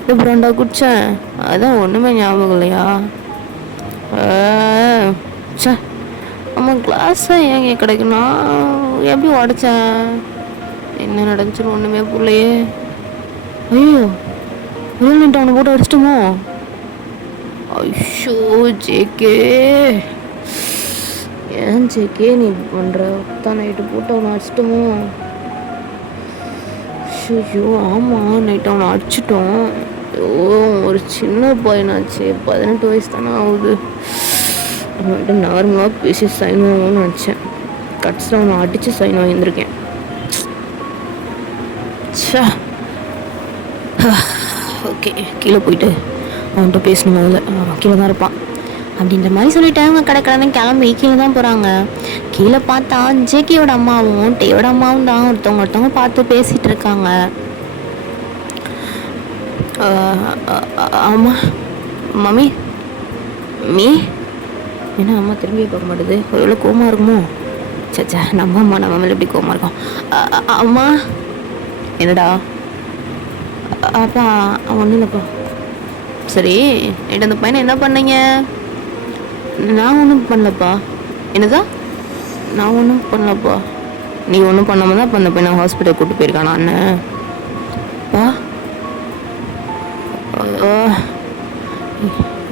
இந்த பிராண்டா குடித்தேன், அதான் ஒன்றுமே ஞாபகம் இல்லையா? சே, ஆமாம், கிளாஸை ஏன் கிடைக்குன்னா எப்படி உடச்சேன், என்ன நடந்துச்சுன்னு ஒன்றுமே புரியலையே. ஐயோ, நின்று அவனை போட்டு அடிச்சிட்டோமோ? ஐயோ ஜேகே, ஏன் ஜேகே நீ பண்ணுற? தான் நைட்டு போட்டு அவனை அடிச்சிட்டோமோ? ஐயோ ஆமாம், நைட்டு அவனை அடிச்சிட்டோம். ஐயோ, ஒரு சின்ன பையனாச்சு, 18 வயசு தானே ஆகுது. அவன்கிட்ட நார்மலாக பேசி சைன் வாங்கணும்னு நினச்சேன். கட்ஸில் அவனை அடித்து சைன் வாங்கியிருக்கேன். ஓகே, கீழே போயிட்டு அவன்கிட்ட பேசணும். முதல்ல அவன் கீழே தான் இருப்பான் அப்படின்ற மாதிரி சொல்லிட்டு அவங்க கடைக்கடனை கிளம்பி கீழே தான் போகிறாங்க. கீழே பார்த்தா ஜேகேயோட அம்மாவும் டேயோட அம்மாவும் தான் ஒருத்தவங்க பார்த்து பேசிகிட்டு இருக்காங்க. ஆமாம் மம்மி, என்ன அம்மா திரும்பி பார்க்க மாட்டேது? ஒருவேளை கோமா இருக்குமோ? சச்சா, நம்ம மேலே எப்படி கோமா இருக்கோம்? அம்மா, என்னடா? அப்பா ஒன்றும் இல்லைப்பா. சரி, நைட்டு அந்த பையனை என்ன பண்ணீங்க? நான் ஒன்றும் பண்ணலப்பா. என்னதா? நான் ஒன்றும் பண்ணலப்பா. நீ ஒன்றும் பண்ணாமல் தான் இப்போ அந்த பையனை ஹாஸ்பிட்டல் கூப்பிட்டு போயிருக்கானா அண்ணன்? பா,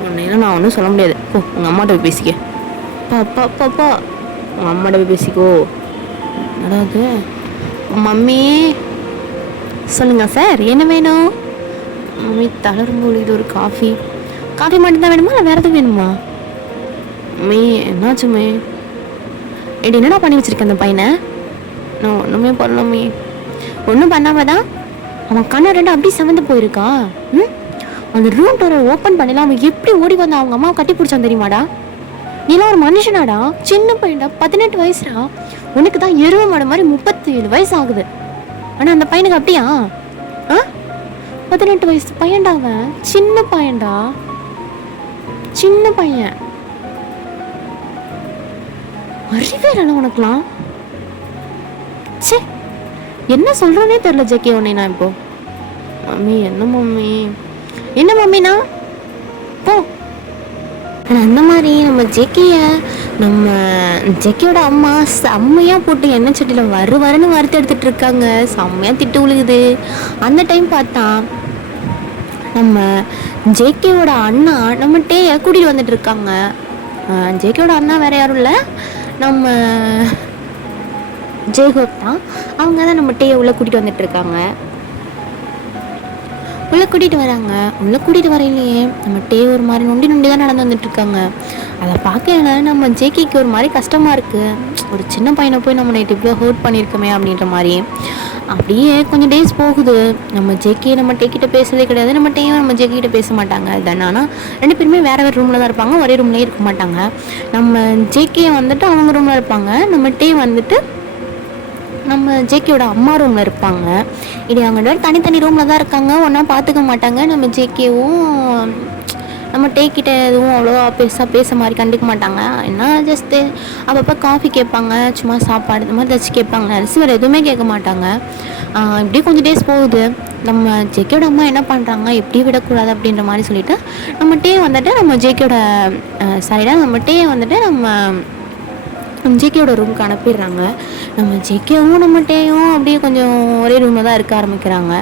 உன்னையெல்லாம் நான் ஒன்றும் சொல்ல முடியாது. ஓ, உங்கள் அம்மாட்ட போய் பேசிக்க. பாப்பா உங்கள் அம்மாட்ட போய் பேசிக்கோ. என்னடாது? மம்மி சொல்லுங்க சார், என்ன வேணும்? மம்மி தளரும்போது இது ஒரு காஃபி மட்டும்தான் வேணுமா இல்லை வேறு எதுவும் வேணுமா? மம்மி என்னாச்சுமே? எப்படி என்னடா பண்ணி வச்சிருக்கேன் அந்த பையனை? நான் ஒன்றுமே பண்ணலாமே. ஒன்றும் பண்ணாம தான் அவன் கண்ணை ரெண்டு அப்படியே செவந்து போயிருக்கா. அந்த ரூம் டோரை ஓப்பன் பண்ணல, அவன் எப்படி ஓடி வந்தான் அவங்க அம்மாவை கட்டி பிடிச்சான் தெரியுமாடா? நீலாம் ஒரு மனுஷனாடா, சின்ன பையன்டா, 18 வயசுடா. உனக்கு தான் எருவ மாடு மாதிரி 37 வயசு ஆகுது. ஆனால் அந்த பையனுக்கு அப்படியா? 18 வயசு பையன்டா அவன், சின்ன பையன்டா, சின்ன பையன். அறிவே இல்லை உனக்குலாம். சே, என்ன சொல்றேனே தெரியல ஜேகே உன்னை நான் இப்போ. மம்மி என்ன மம்மினா போ. அந்த மாதிரி நம்ம ஜேகேயோட அம்மா செம்மையாக போட்டு எண்ணெய் சட்டியில் வரன்னு வறுத்து எடுத்துட்டு இருக்காங்க. செம்மையாக திட்டு விழுகுது. அந்த டைம் பார்த்தா நம்ம ஜேகேவோட அண்ணா நம்ம டேயை கூட்டிகிட்டு வந்துட்டு இருக்காங்க. ஜேகேவோட அண்ணா வேற யாரும் இல்லை, நம்ம ஜெய்கோப் தான். அவங்க தான் நம்ம டேயை உள்ளே கூட்டிகிட்டு வந்துட்டு இருக்காங்க. உள்ளே கூட்டிகிட்டு வராங்க. உள்ளே கூட்டிகிட்டு வரையிலேயே நம்ம டே ஒரு மாதிரி நொண்டி தான் நடந்து வந்துட்டுருக்காங்க. அதை பார்க்கல நம்ம ஜேகேக்கு ஒரு மாதிரி கஷ்டமாக இருக்குது. ஒரு சின்ன பையனை போய் நம்ம நைட்டு இவ்வளோ ஹர்ட் பண்ணியிருக்கோமே அப்படின்ற மாதிரி. அப்படியே கொஞ்சம் டேஸ் போகுது. நம்ம ஜேகே நம்ம டேக்கிட்ட பேசுறதே கிடையாது, நம்ம டேயும் நம்ம ஜேகிட்ட பேச மாட்டாங்க. தென் ஆனால் 2 பேருமே வேறு ரூமில் தான் இருப்பாங்க, ஒரே ரூம்லேயே இருக்க மாட்டாங்க. நம்ம ஜேகே வந்துட்டு அவங்க ரூமில் இருப்பாங்க, நம்ம டே வந்துட்டு நம்ம ஜேகேயோட அம்மா ரூமில் இருப்பாங்க. இது அவங்க தனித்தனி ரூமில் தான் இருக்காங்க, ஒன்றா பார்த்துக்க மாட்டாங்க. நம்ம ஜேகேவும் நம்ம டேக்கிட்ட எதுவும் அவ்வளோவா பேச மாதிரி கண்டுக்க மாட்டாங்க. என்ன ஜஸ்ட்டு அப்பப்போ காஃபி கேட்பாங்க, சும்மா சாப்பாடு இந்த மாதிரி ஏதாச்சும் கேட்பாங்க, அரிசி வேறு எதுவுமே கேட்க மாட்டாங்க. இப்படியே கொஞ்சம் டேஸ் போகுது. நம்ம ஜேகேயோட அம்மா என்ன பண்ணுறாங்க, எப்படி விடக்கூடாது அப்படின்ற மாதிரி சொல்லிவிட்டு நம்ம டே வந்துட்டு நம்ம ஜேகேயோட நம்ம டே வந்துட்டு நம்ம ஜேகேயோட ரூமுக்கு அனுப்பிடுறாங்க. நம்ம ஜேகேவும் நம்ம டேயும் அப்படியே கொஞ்சம் ஒரே ரூமில் தான் இருக்க ஆரம்பிக்கிறாங்க.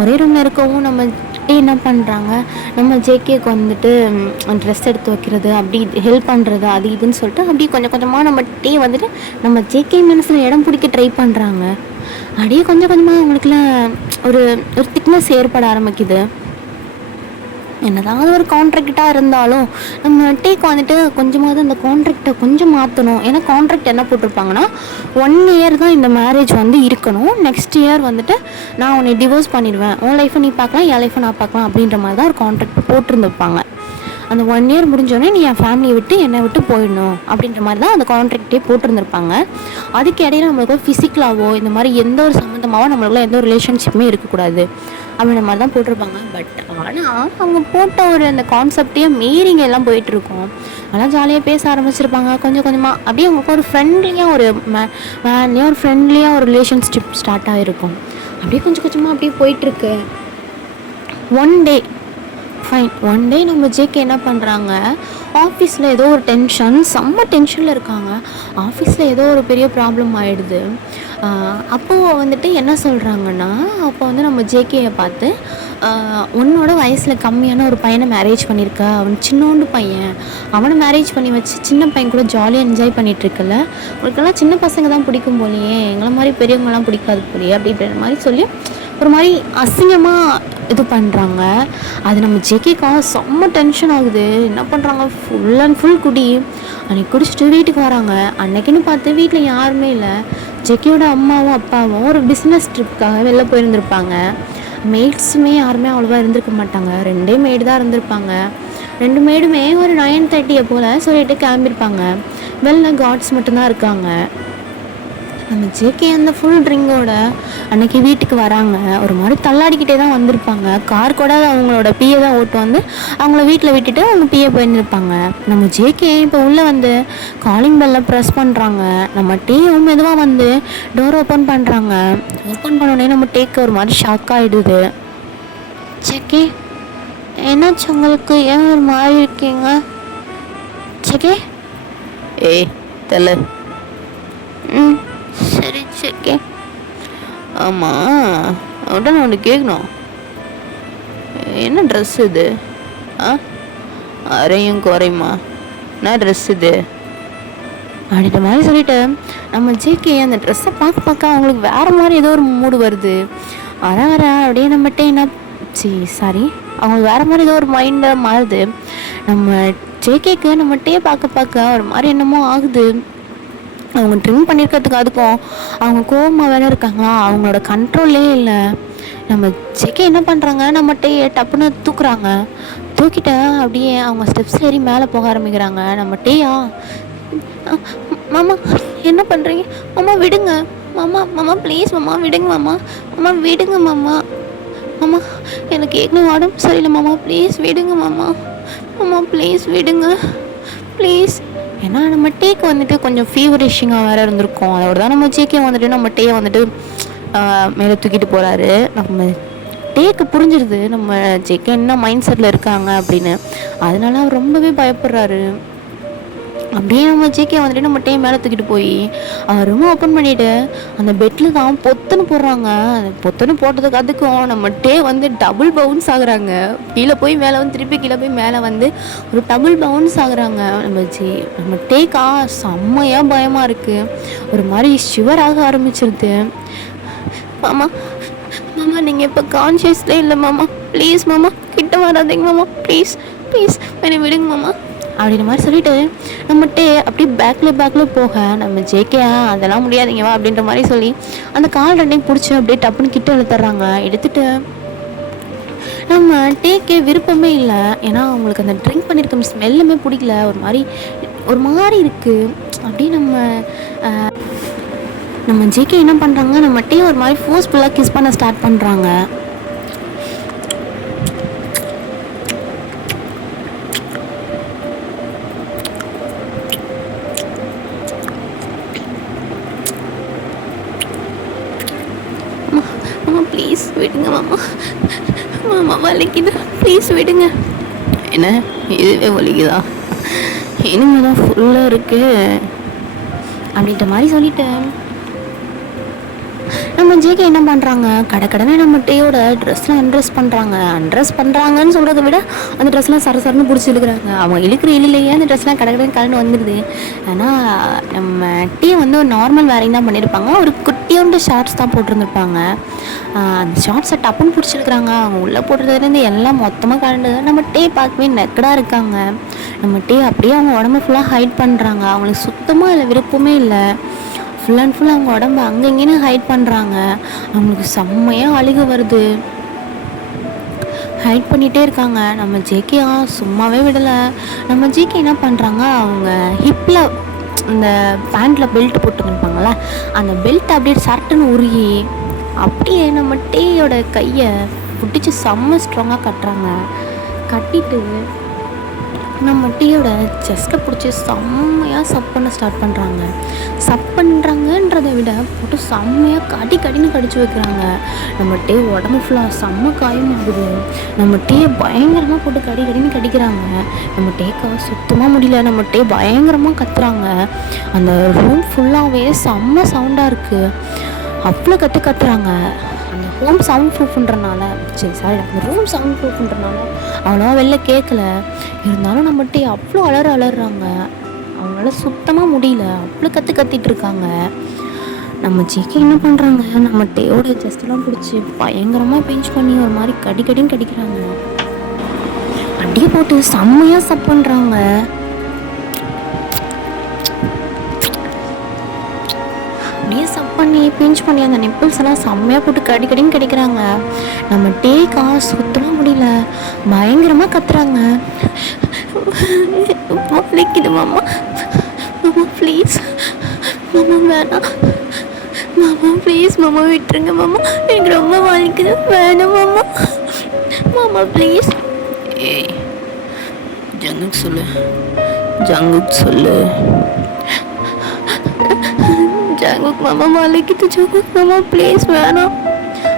ஒரே ரூமில் இருக்கவும் நம்ம டே என்ன பண்ணுறாங்க, நம்ம ஜேகேக்கு வந்துட்டு ட்ரெஸ் எடுத்து வைக்கிறது, அப்படி ஹெல்ப் பண்ணுறது, அது இதுன்னு சொல்லிட்டு அப்படியே கொஞ்சம் கொஞ்சமாக நம்ம டே வந்துட்டு நம்ம ஜேகே மனசில் இடம் பிடிக்க ட்ரை பண்ணுறாங்க. அப்படியே கொஞ்சம் கொஞ்சமாக அவங்களுக்குலாம் ஒரு திக்னஸ் ஏற்பட ஆரம்பிக்குது. என்னதாவது ஒரு கான்ட்ராக்டாக இருந்தாலும் நம்ம டேக் வந்துட்டு கொஞ்சமாவது அந்த கான்ட்ராக்டை கொஞ்சம் மாற்றணும். ஏன்னா கான்ட்ராக்ட் என்ன போட்டிருப்பாங்கன்னா 1 இயர் தான் இந்த மேரேஜ் வந்து இருக்கணும், நெக்ஸ்ட் இயர் வந்துட்டு நான் உன்னை டிவோர்ஸ் பண்ணிடுவேன், உன் லைஃப்பை நீ பார்க்கலாம், என் லைஃப்பை நான் பார்க்கலாம் அப்படின்ற மாதிரி தான் ஒரு கான்ட்ராக்ட் போட்டிருந்துருப்பாங்க. அந்த 1 இயர் முடிஞ்சோடனே நீ என் ஃபேமிலியை விட்டு என்னை விட்டு போயிடணும் அப்படின்ற மாதிரி தான் அந்த கான்ட்ராக்டே போட்டிருந்துருப்பாங்க. அதுக்கு இடையில நம்மளுக்கு ஃபிசிக்கலாவோ இந்த மாதிரி எந்த ஒரு சம்மந்தமாகவோ நம்மளுக்குள்ள எந்த ஒரு ரிலேஷன்ஷிப்புமே இருக்கக்கூடாது அப்படின்ற மாதிரி தான் போட்டிருப்பாங்க. பட் ஆனால் அவங்க போட்ட ஒரு அந்த கான்செப்டையே மீறிங்க எல்லாம் போயிட்டுருக்கோம். அதெல்லாம் ஜாலியாக பேச ஆரம்பிச்சிருப்பாங்க. கொஞ்சம் கொஞ்சமாக அப்படியே அவங்களுக்கு ஒரு ஃப்ரெண்ட்லியாக ஒரு மேன்லியாக ஒரு ஃப்ரெண்ட்லியாக ஒரு ரிலேஷன்ஷிப் ஸ்டார்ட் ஆகிருக்கும். அப்படியே கொஞ்சம் கொஞ்சமாக அப்படியே போயிட்டுருக்கு. ஒன் டே நம்ம ஜேகே என்ன பண்ணுறாங்க, ஆஃபீஸில் ஏதோ ஒரு செம்ம டென்ஷனில் இருக்காங்க. ஆஃபீஸில் ஏதோ ஒரு பெரிய ப்ராப்ளம் ஆகிடுது. அப்போது வந்துட்டு என்ன சொல்கிறாங்கன்னா, அப்போ வந்து நம்ம ஜேகேயை பார்த்து உன்னோட வயசில் கம்மியான ஒரு பையனை மேரேஜ் பண்ணியிருக்க, அவன் சின்னோண்டு பையன், அவனை மேரேஜ் பண்ணி வச்சு சின்ன பையன் கூட ஜாலியாக என்ஜாய் பண்ணிகிட்ருக்கல, உனக்கெல்லாம் சின்ன பசங்க தான் பிடிக்கும் போலையே, எங்களை மாதிரி பெரியவங்களாம் பிடிக்காது போலையே அப்படின்ற மாதிரி சொல்லி ஒரு மாதிரி அசிங்கமாக இது பண்ணுறாங்க. அது நம்ம ஜேகேக்காக செம்ம டென்ஷன் ஆகுது. என்ன பண்ணுறாங்க, ஃபுல் அண்ட் ஃபுல் குடி. அன்றைக்கி குடிச்சிட்டு வீட்டுக்கு வராங்க. அன்றைக்கின்னு பார்த்து வீட்டில் யாருமே இல்லை. ஜேகேயோட அம்மாவும் அப்பாவும் ஒரு பிஸ்னஸ் ட்ரிப்புக்காக வெளில போயிருந்துருப்பாங்க. மெய்ட்ஸுமே யாருமே அவ்வளோவா இருந்திருக்க மாட்டாங்க. 2 மெய்டு தான் இருந்திருப்பாங்க. 2 மெய்டுமே ஒரு 9:30 போல் சொல்லிட்டு கிளம்பியிருப்பாங்க. வெளில கார்ட்ஸ் மட்டும்தான் இருக்காங்க. நம்ம ஜேகே அந்த ஃபுல் ட்ரிங்கோட அன்றைக்கி வீட்டுக்கு வராங்க. ஒரு மாதிரி தள்ளாடிக்கிட்டே தான் வந்திருப்பாங்க. கார் கூட அவங்களோட பிஏ தான் ஓட்டு வந்து அவங்கள வீட்டில் விட்டுட்டு அவங்க பிஏ போயிருந்துருப்பாங்க. நம்ம ஜேகே இப்போ உள்ளே வந்து காலிங் பெல்ல ப்ரெஸ் பண்ணுறாங்க. நம்ம டேவும் மெதுவாக வந்து டோர் ஓப்பன் பண்ணுறாங்க. ஓப்பன் பண்ணோடனே நம்ம டேக்கு ஒரு மாதிரி ஷாக் ஆகிடுது. ஜேகே என்னாச்சு உங்களுக்கு, ஏன் ஒரு மாதிரி இருக்கீங்க ஜேகே? ஏய் தெரியல. சரி ஜேகே. ஆமாம், உடனே ஒன்று கேட்கணும். என்ன ட்ரெஸ் இது? அரையும் குறையுமா? என்ன ட்ரெஸ் இது அப்படின்ற மாதிரி சொல்லிட்டு நம்ம ஜேகே அந்த ட்ரெஸ்ஸை பார்க்க அவங்களுக்கு வேறு மாதிரி ஏதோ ஒரு மூடு வருது. வர அப்படியே நம்மகிட்ட என்ன சாரி அவங்களுக்கு வேறு மாதிரி ஏதோ ஒரு மைண்டில் மாறுது. நம்ம ஜேகேக்கு நம்மகிட்டே பார்க்க ஒரு மாதிரி என்னமோ ஆகுது. அவங்க ட்ரிங்க் பண்ணியிருக்கிறதுக்கு அதுக்கும் அவங்க கோவமாக வேலை இருக்காங்களா, அவங்களோட கண்ட்ரோல்லே இல்லை. நம்ம ஜேகே என்ன பண்ணுறாங்க, நம்மகிட்ட டப்புன்னு தூக்குறாங்க. தூக்கிட்ட அப்படியே அவங்க ஸ்டெப்ஸ் ஏறி மேலே போக ஆரம்பிக்கிறாங்க. நம்ம டேயா, மாமா என்ன பண்ணுறீங்க மாமா, விடுங்க மாமா ப்ளீஸ் மாமா விடுங்க மாமா விடுங்க மாமா எனக்கு ஏற்கனவே உடம்பு சரியில்லை மாமா, ப்ளீஸ் விடுங்க மாமா ப்ளீஸ் விடுங்க ப்ளீஸ். ஏன்னா நம்ம டேக்கு வந்துட்டு கொஞ்சம் ஃபீவரிஷிங்காக வேறு இருந்திருக்கும். அதோட தான் நம்ம ஜேகே வந்துட்டு நம்ம டேயை வந்துட்டு மேலே தூக்கிட்டு போகிறாரு. நம்ம டேக்கு புரிஞ்சிடுது நம்ம ஜேகே என்ன மைண்ட் செட்டில் இருக்காங்க அப்படின்னு. அதனால அவர் ரொம்பவே பயப்படுறாரு. அப்படியே நம்ம ஜேகே வந்துட்டு நம்ம டே மேலே தூக்கிட்டு போய் அவர் ரூம் ஓப்பன் பண்ணிவிட்டு அந்த பெட்டில் தான் பொத்துன்னு போடுறாங்க. அந்த பொத்துன்னு போட்டதுக்கு அதுக்கும் நம்ம டே வந்து டபுள் பவுன்ஸ் ஆகுறாங்க. கீழே போய் மேலே வந்து திருப்பி கீழே போய் மேலே வந்து ஒரு டபுள் பவுன்ஸ் ஆகுறாங்க. நம்ம டேக்கா செம்மையாக பயமாக இருக்குது. ஒரு மாதிரி ஷிவராக ஆரம்பிச்சிருது. மாமா நீங்கள் இப்போ கான்ஷியஸ்லே இல்லை மாமா, ப்ளீஸ் மாமா கிட்ட வராதிங்க மாமா, ப்ளீஸ் என்னை விடுங்க மாமா அப்படின்ற மாதிரி சொல்லிட்டு நம்மகிட்ட அப்படியே பேக்கில் போக நம்ம ஜேகே அதெல்லாம் முடியாதுங்கவா அப்படின்ற மாதிரி சொல்லி அந்த கால் 2 பிடிச்சி அப்படியே டப்புன்னு கிட்ட இழுத்துறாங்க. எடுத்துட்டு நம்ம டேக்கே விருப்பமே இல்லை. ஏன்னா அவங்களுக்கு அந்த ட்ரிங்க் பண்ணியிருக்க ஸ்மெல்லுமே பிடிக்கல. ஒரு மாதிரி இருக்குது. அப்படியே நம்ம ஜேகே என்ன பண்ணுறாங்க, நம்ம டே ஒரு மாதிரி ஃபோர்ஸ்ஃபுல்லாக கிஸ் பண்ண ஸ்டார்ட் பண்ணுறாங்க. ப்ளீஸ் விடுங்க மாமா வலிக்குது, ப்ளீஸ் விடுங்க. என்ன இதுவே வலிக்குதா? இனிமே தான் ஃபுல்லாக இருக்குது அப்படின்ற மாதிரி சொல்லிட்டேன். நம்ம ஜேகே என்ன பண்ணுறாங்க, கடை நம்ம டேயோட ட்ரெஸ்லாம் அன்ட்ரெஸ் பண்ணுறாங்கன்னு சொல்கிறத விட அந்த ட்ரெஸ்லாம் சரசரன்னு பிடிச்சி இழுக்கிறாங்க. அவங்க இழுக்கிற இழுலையே அந்த ட்ரெஸ்லாம் கலந்து வந்துடுது. ஆனால் நம்ம டே வந்து ஒரு நார்மல் வேரிங் தான் பண்ணியிருப்பாங்க, ஒரு குட்டியோண்டு ஷார்ட்ஸ் தான் போட்டிருந்துருப்பாங்க. அந்த ஷார்ட்ஸை டப்புன்னு பிடிச்சிருக்கிறாங்க. அவங்க உள்ளே போடுறதுலேருந்து எல்லாம் மொத்தமாக கலந்து நம்ம டே பார்க்கவே நெக்கடாக இருக்காங்க. நம்ம டே அப்படியே அவங்க உடம்பு ஃபுல்லாக ஹைட் பண்ணுறாங்க. அவங்களுக்கு சுத்தமாக அதில் விருப்பமே இல்லை. ஃபுல் அண்ட் ஃபுல் அவங்க உடம்பு அங்கே இங்கேன்னு ஹைட் பண்ணுறாங்க. அவங்களுக்கு செம்மையாக அழுக வருது. ஹைட் பண்ணிகிட்டே இருக்காங்க. நம்ம ஜேகே சும்மாவே விடலை. நம்ம ஜேகே என்ன பண்ணுறாங்க, அவங்க ஹிப்பில் இந்த பேண்ட்டில் பெல்ட் போட்டுருப்பாங்களே, அந்த பெல்ட் அப்படியே சர்ட்டுன்னு உருகி அப்படியே நம்ம டேயோட கையை பிடிச்சி செம்ம ஸ்ட்ராங்காக கட்டுறாங்க. கட்டிட்டு நம்ம டீயோட செஸ்ட்டை பிடிச்சி செம்மையாக சப் பண்ண ஸ்டார்ட் பண்ணுறாங்க. சப் பண்ணுறாங்கன்றதை விட போட்டு செம்மையாக கடின்னு கடிச்சு வைக்கிறாங்க. நம்ம டே உடம்பு ஃபுல்லாக செம்ம காயமாகுது. நம்ம டீயை பயங்கரமாக போட்டு கடின்னு கடிக்கிறாங்க. நம்ம டேக்கா சுத்தமாக முடியல. நம்ம டே பயங்கரமாக கத்துறாங்க. அந்த ரூம் ஃபுல்லாகவே செம்ம சவுண்டாக இருக்குது. அவ்வளோ கத்துறாங்க. அந்த ஹோம் சவுண்ட் ப்ரூஃப்ன்றனால அந்த ரூம் சவுண்ட் ப்ரூஃப்ன்றனால அவ்வளோவா வெளில கேட்கல. இருந்தாலும் நம்மகிட்ட அவ்வளோ அலறாங்க. அவங்களால சுத்தமாக முடியல. அவ்வளோ கத்திட்டு இருக்காங்க. நம்ம ஜேகே என்ன பண்ணுறாங்க, நம்ம டேயோட ஜஸ்ட்லாம் பிடிச்சி பயங்கரமாக பெஞ்ச் பண்ணி ஒரு மாதிரி கடின்னு கடிக்கிறாங்க. அடியே போட்டு செம்மையாக சப் பண்ணுறாங்க. அப்படியே சப் பண்ணி பிஞ்ச் பண்ணி அந்த நிப்பிள்ஸ் எல்லாம் செம்மையாக போட்டு கடின்னு கடிக்கிறாங்க. நம்ம டேக்கா சுத்தமாக முடியல. பயங்கரமாக கத்துறாங்க. வலிக்குது மாமா, மாமா ப்ளீஸ், மாமா வேணாம், மாமா ப்ளீஸ், மாமா விட்டுருங்க மாமா, எனக்கு ரொம்ப வலிக்குது, வேணாம் மாமா, மாமா ப்ளீஸ். ஏய் ஜங்குக்கு சொல்லு ஜங்குக் மாமா வலிக்குது, ஜங்குக் மாமா ப்ளீஸ் வேணாம்.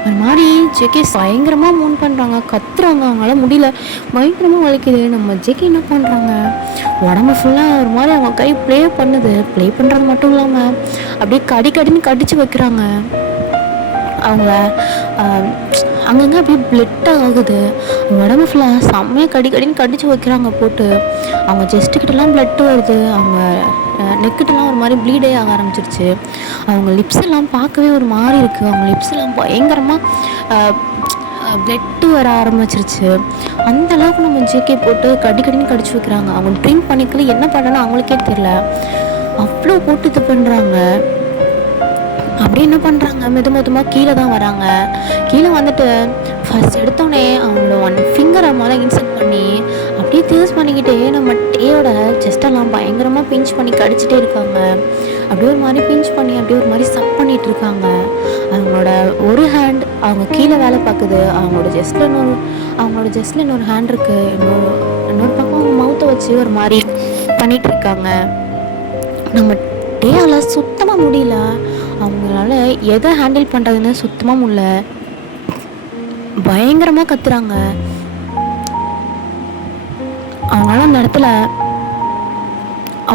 ஒரு மாதிரி ஜேகே பயங்கரமாக மூன் பண்ணுறாங்க, கத்துறாங்க. அவங்களால முடியல, பயங்கரமாக வலிக்குது. நம்ம ஜேகே என்ன பண்ணுறாங்க, உடம்பு ஃபுல்லாக ஒரு மாதிரி அவங்க கை ப்ளே பண்ணுறது மட்டும் இல்லாமல் அப்படியே கடின்னு கடிச்சு வைக்கிறாங்க. அவங்க அங்கங்கே அப்படியே பிளட்டாக ஆகுது. அவங்க உடம்பு ஃபுல்லாக செம்மையாக கடின்னு கடிச்சு வைக்கிறாங்க போட்டு. அவங்க செஸ்ட்டுக்கிட்டலாம் பிளட்டு வருது. அவங்க நெக்கிட்டலாம் ஒரு மாதிரி ப்ளீடே ஆக ஆரம்பிச்சிருச்சு. அவங்க லிப்ஸ் எல்லாம் பார்க்கவே ஒரு மாதிரி இருக்குது. அவங்க லிப்ஸ் எல்லாம் பயங்கரமாக பிளட்டு வர ஆரம்பிச்சிருச்சு. அந்த அளவுக்கு நம்ம ஜேகே போட்டு கடின்னு கடிச்சு வைக்கிறாங்க. அவங்க ட்ரிங்க் பண்ணிக்கல, என்ன பண்ணணும் அவங்களுக்கே தெரியல. அவ்வளோ போட்டு இது பண்ணுறாங்க. அப்படி என்ன பண்ணுறாங்க, மெதுமாக கீழே தான் வராங்க. கீழே வந்துட்டு ஃபர்ஸ்ட் எடுத்தோடனே அவங்களோட 1 ஃபிங்கரை மேலே இன்சர்ட் பண்ணி அப்படியே தேர்ஸ் பண்ணிக்கிட்டே நம்ம டேயோட செஸ்டெல்லாம் பயங்கரமாக பிஞ்ச் பண்ணி கடிச்சிட்டே இருக்காங்க. அப்படியே ஒரு மாதிரி பிஞ்ச் பண்ணி அப்படியே ஒரு மாதிரி சப் பண்ணிகிட்டு இருக்காங்க. அவங்களோட ஒரு ஹேண்ட் அவங்க கீழே வேலை பார்க்குது. அவங்களோட ஜஸ்ட்டில் இன்னொரு ஹேண்ட் இருக்குது. இன்னொரு பக்கம் அவங்க மவுத்தை வச்சு ஒரு மாதிரி பண்ணிகிட்டு இருக்காங்க. நம்ம டேயால் சுத்தமாக முடியல. அவங்களால எதை ஹேண்டில் பண்ணுறதுன்னு சுத்தமாக முடியல. பயங்கரமாக கத்துறாங்க. அவங்களால அந்த இடத்துல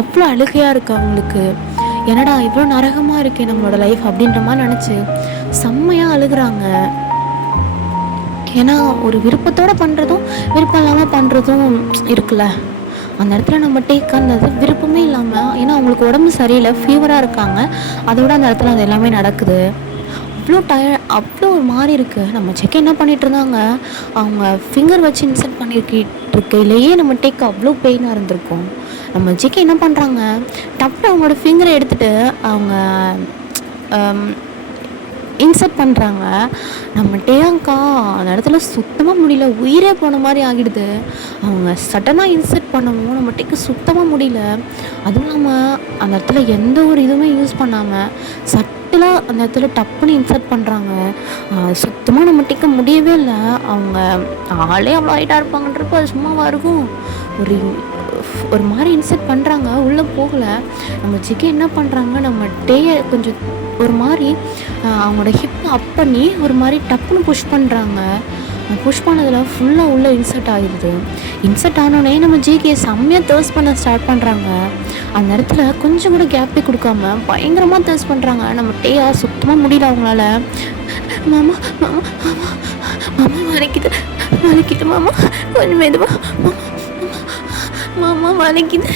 அவ்வளோ அழுகையாக இருக்கு அவங்களுக்கு. என்னடா இவ்வளோ நரகமாக இருக்கே நம்மளோட லைஃப் அப்படின்ற மாதிரி நினச்சி செம்மையாக அழுகுறாங்க. ஏன்னா ஒரு விருப்பத்தோடு பண்ணுறதும் விருப்பம் இல்லாமல் பண்ணுறதும் இருக்குல்ல. அந்த இடத்துல நம்ம டேக் அந்த விருப்பமே இல்லாமல், ஏன்னா அவங்களுக்கு உடம்பு சரியில்லை, ஃபீவராக இருக்காங்க, அதோட அந்த இடத்துல அது எல்லாமே நடக்குது. அவ்வளோ ஒரு மாதிரி இருக்குது. நம்ம ஜேகே என்ன பண்ணிகிட்டு இருந்தாங்க, அவங்க ஃபிங்கர் வச்சு இன்சர்ட் பண்ணியிருக்கையிலேயே நம்ம டேக் அவ்வளோ பெயினாக இருந்திருக்கும். நம்ம ஜேகே என்ன பண்ணுறாங்க, டப்புனு அவங்களோட ஃபிங்கரை எடுத்துகிட்டு அவங்க இன்சர்ட் பண்ணுறாங்க. நம்ம டேயாங்கா அந்த இடத்துல சுத்தமாக முடியல, உயிரே போன மாதிரி ஆகிடுது. அவங்க சடனாக இன்சர்ட் பண்ணவும் நம்ம டேக்கு சுத்தமாக முடியல. அதுவும் இல்லாமல் அந்த இடத்துல எந்த ஒரு இதுவுமே யூஸ் பண்ணாமல் சட்டிலாக அந்த இடத்துல டப்புன்னு இன்சர்ட் பண்ணுறாங்க. சுத்தமாக நம்ம டேக்க முடியவே இல்லை. அவங்க ஆளே அவ்வளோ ஹைட்டாக இருப்பாங்கன்றப்போ அது சும்மாவாக இருக்கும். ஒரு மாதிரி இன்சர்ட் பண்ணுறாங்க, உள்ளே போகலை. நம்ம ஜேகே என்ன பண்ணுறாங்க, நம்ம டேயை கொஞ்சம் ஒரு மாதிரி அவங்களோட ஹிப்பை அப் பண்ணி ஒரு மாதிரி டப்புன்னு புஷ் பண்ணுறாங்க. புஷ் பண்ணதில் ஃபுல்லாக உள்ளே இன்சர்ட் ஆகிடுது. இன்சர்ட் ஆனோடனே நம்ம ஜேகே செம்மையாக தேர்ஸ் பண்ண ஸ்டார்ட் பண்ணுறாங்க. அந்த இடத்துல கொஞ்சம் கூட கேப்பே கொடுக்காம பயங்கரமாக தேர்ஸ் பண்ணுறாங்க. நம்ம டேயா சுத்தமாக முடியல அவங்களால. மாமா மாமா மாமா மாமா வலிக்குது வலிக்குது மாமா, கொஞ்சம் மெதுவா மாமா வலிக்குது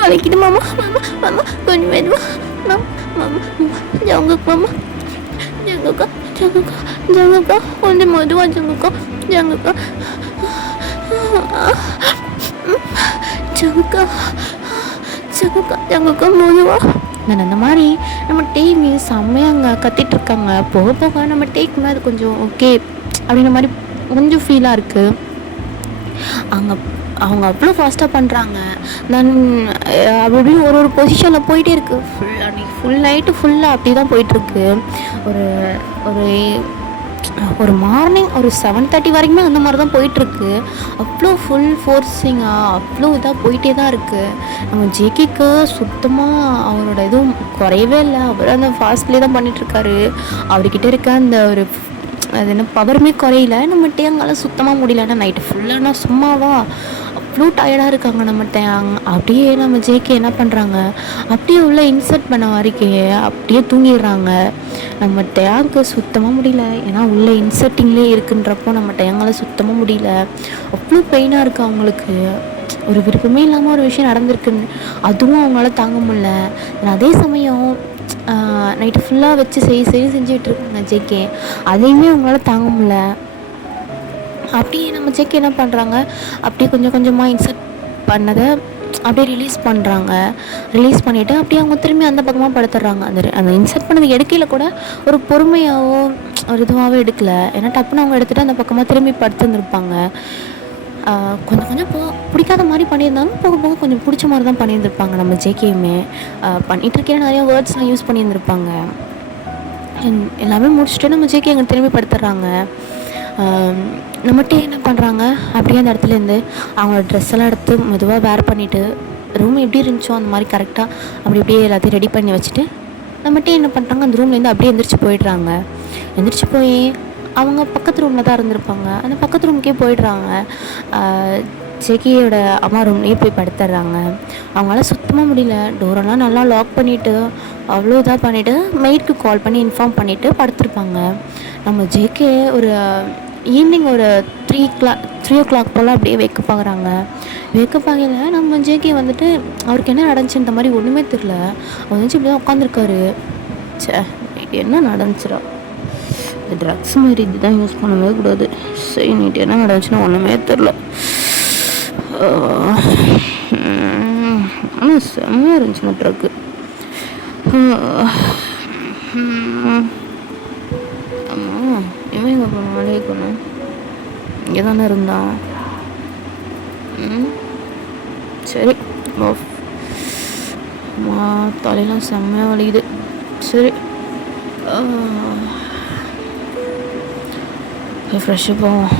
வலிக்குது மாமா மாமா மாமா கொஞ்சம் மெதுவா மாமா மாமா ஜங்குக் மாமா ஜங்குக்கா ஜங்குக்கா ஜங்குக்கா கொஞ்சம் மெதுவா ஜங்குக்கா ஜங்குக்கா ஜங்குக்கா ஜங்குக்கா ஜங்குக்கா மெதுவா. நான் அந்த மாதிரி நம்ம டேமே செம்மையாங்க கத்திட்டு இருக்காங்க. போக போக நம்ம டேக்குமே அது கொஞ்சம் ஓகே அப்படின்ற மாதிரி கொஞ்சம் ஃபீலாக இருக்குது. அவங்க அவ்வளோ ஃபாஸ்ட்டாக பண்ணுறாங்க. நான் அப்படி ஒரு பொசிஷனில் போயிட்டே இருக்குது. ஃபுல் நைட்டு ஃபுல்லாக அப்படி தான் போயிட்டுருக்கு. ஒரு ஒரு ஒரு மார்னிங் ஒரு 7:30 வரைக்குமே அந்த மாதிரி தான் போயிட்டுருக்கு. அவ்வளோ ஃபுல் ஃபோர்ஸிங்காக அவ்வளோ இதாக போயிட்டே தான் இருக்குது. நம்ம ஜேகேக்கு சுத்தமாக அவரோட எதுவும் குறையவே இல்லை. அவர் அந்த ஃபாஸ்ட்லேயே தான் பண்ணிகிட்ருக்காரு. அவர்கிட்ட இருக்க அந்த ஒரு அது என்ன பவருமே குறையில. நம்மகிட்டே அங்கெல்லாம் சுத்தமாக முடியல. ஏன்னா நைட்டு ஃபுல்லானா சும்மாவா அவ்வளோ டயர்டாக இருக்காங்க நம்மகிட்ட. அப்படியே நம்ம ஜேகே என்ன பண்ணுறாங்க, அப்படியே உள்ளே இன்சர்ட் பண்ண வரைக்கும் அப்படியே தூங்கிடுறாங்க. நம்ம டேங்க்கு சுத்தமாக முடியல. ஏன்னா உள்ளே இன்சர்ட்டிங்லேயே இருக்குன்றப்போ நம்ம டேங்கால் சுத்தமாக முடியல. அவ்வளோ பெயினாக இருக்குது அவங்களுக்கு. ஒரு விருப்பமே இல்லாமல் ஒரு விஷயம் நடந்திருக்குன்னு அதுவும் அவங்களால தாங்க முடியல. அதே சமயம் நைட்டு ஃபுல்லாக வச்சு செஞ்சுக்கிட்டு இருக்காங்க ஜேகே. அதையுமே அவங்களால தாங்க முடியல. அப்படியே நம்ம ஜேகே என்ன பண்ணுறாங்க, அப்படியே கொஞ்சம் கொஞ்சமாக இன்சர்ட் பண்ணதை அப்படியே ரிலீஸ் பண்ணுறாங்க. ரிலீஸ் பண்ணிவிட்டு அப்படியே அவங்க திரும்பி அந்த பக்கமாக படுத்துடுறாங்க. அந்த இன்சர்ட் பண்ணது எடுக்கையில் கூட ஒரு பொறுமையாகவோ ஒரு இதுவாகவோ எடுக்கலை. ஏன்னா டப்புன்னு அவங்க எடுத்துகிட்டு அந்த பக்கமாக திரும்பி படுத்துருந்துருப்பாங்க. கொஞ்சம் கொஞ்சம் பிடிக்காத மாதிரி பண்ணியிருந்தாலும் போக போக கொஞ்சம் பிடிச்ச மாதிரி தான் பண்ணியிருந்துருப்பாங்க. நம்ம ஜேகேயுமே பண்ணிகிட்ருக்கே நிறையா வேர்ட்ஸ்லாம் யூஸ் பண்ணியிருந்துருப்பாங்க. எல்லாமே முடிச்சுட்டு நம்ம ஜேகே அங்கே திரும்பி படுத்துடுறாங்க. நம்மகிட்ட என்ன பண்ணுறாங்க, அப்படியே அந்த இடத்துலேருந்து அவங்களோட ட்ரெஸ் எல்லாம் எடுத்து மெதுவாக வேர் பண்ணிவிட்டு ரூம் எப்படி இருந்துச்சோ அந்த மாதிரி கரெக்டாக அப்படி அப்படியே எல்லாத்தையும் ரெடி பண்ணி வச்சுட்டு நம்மகிட்ட என்ன பண்ணுறாங்க, அந்த ரூம்லேருந்து அப்படியே எந்திரிச்சு போயிடுறாங்க. எந்திரிச்சு போய் அவங்க பக்கத்து ரூமில் தான் இருந்திருப்பாங்க. அந்த பக்கத்து ரூமுக்கே போயிடுறாங்க. ஜேகேயோட அம்மா ரூம்லேயே போய் படுத்துடுறாங்க. அவங்களால சுத்தமாக முடியல. டோரெல்லாம் நல்லா லாக் பண்ணிவிட்டு அவ்வளோ இதாக பண்ணிவிட்டு மெய்டுக்கு கால் பண்ணி இன்ஃபார்ம் பண்ணிவிட்டு படுத்துருப்பாங்க. நம்ம ஜேகே ஒரு ஈவினிங் ஒரு 3 o'clock போல் அப்படியே வேக்கப் ஆகுறாங்க. வேக்கப் ஆகல நம்ம ஜேகே வந்துட்டு அவருக்கு என்ன நடந்துச்சுன்ற மாதிரி ஒன்றுமே தெரில. அவர் வந்து இப்படி தான் உட்காந்துருக்காரு. என்ன நடந்துச்சுரா, இந்த ட்ரக்ஸ் மாதிரி இதுதான் யூஸ் பண்ணவே கூடாது. சரி நீட்டு என்ன நடந்துச்சுன்னா ஒன்றுமே தெரில. ஆனால் செம்மையாக இருந்துச்சு இந்த ட்ரக்கு. ஆமாம், இவன் எங்கே போகணும், வேலைக்கு போகணும், இங்கே தானே இருந்தான். சரி தலையெல்லாம் செம்மையாக வலிக்குது. சரி ஃப்ரெஷ்ஷாக போவோம்.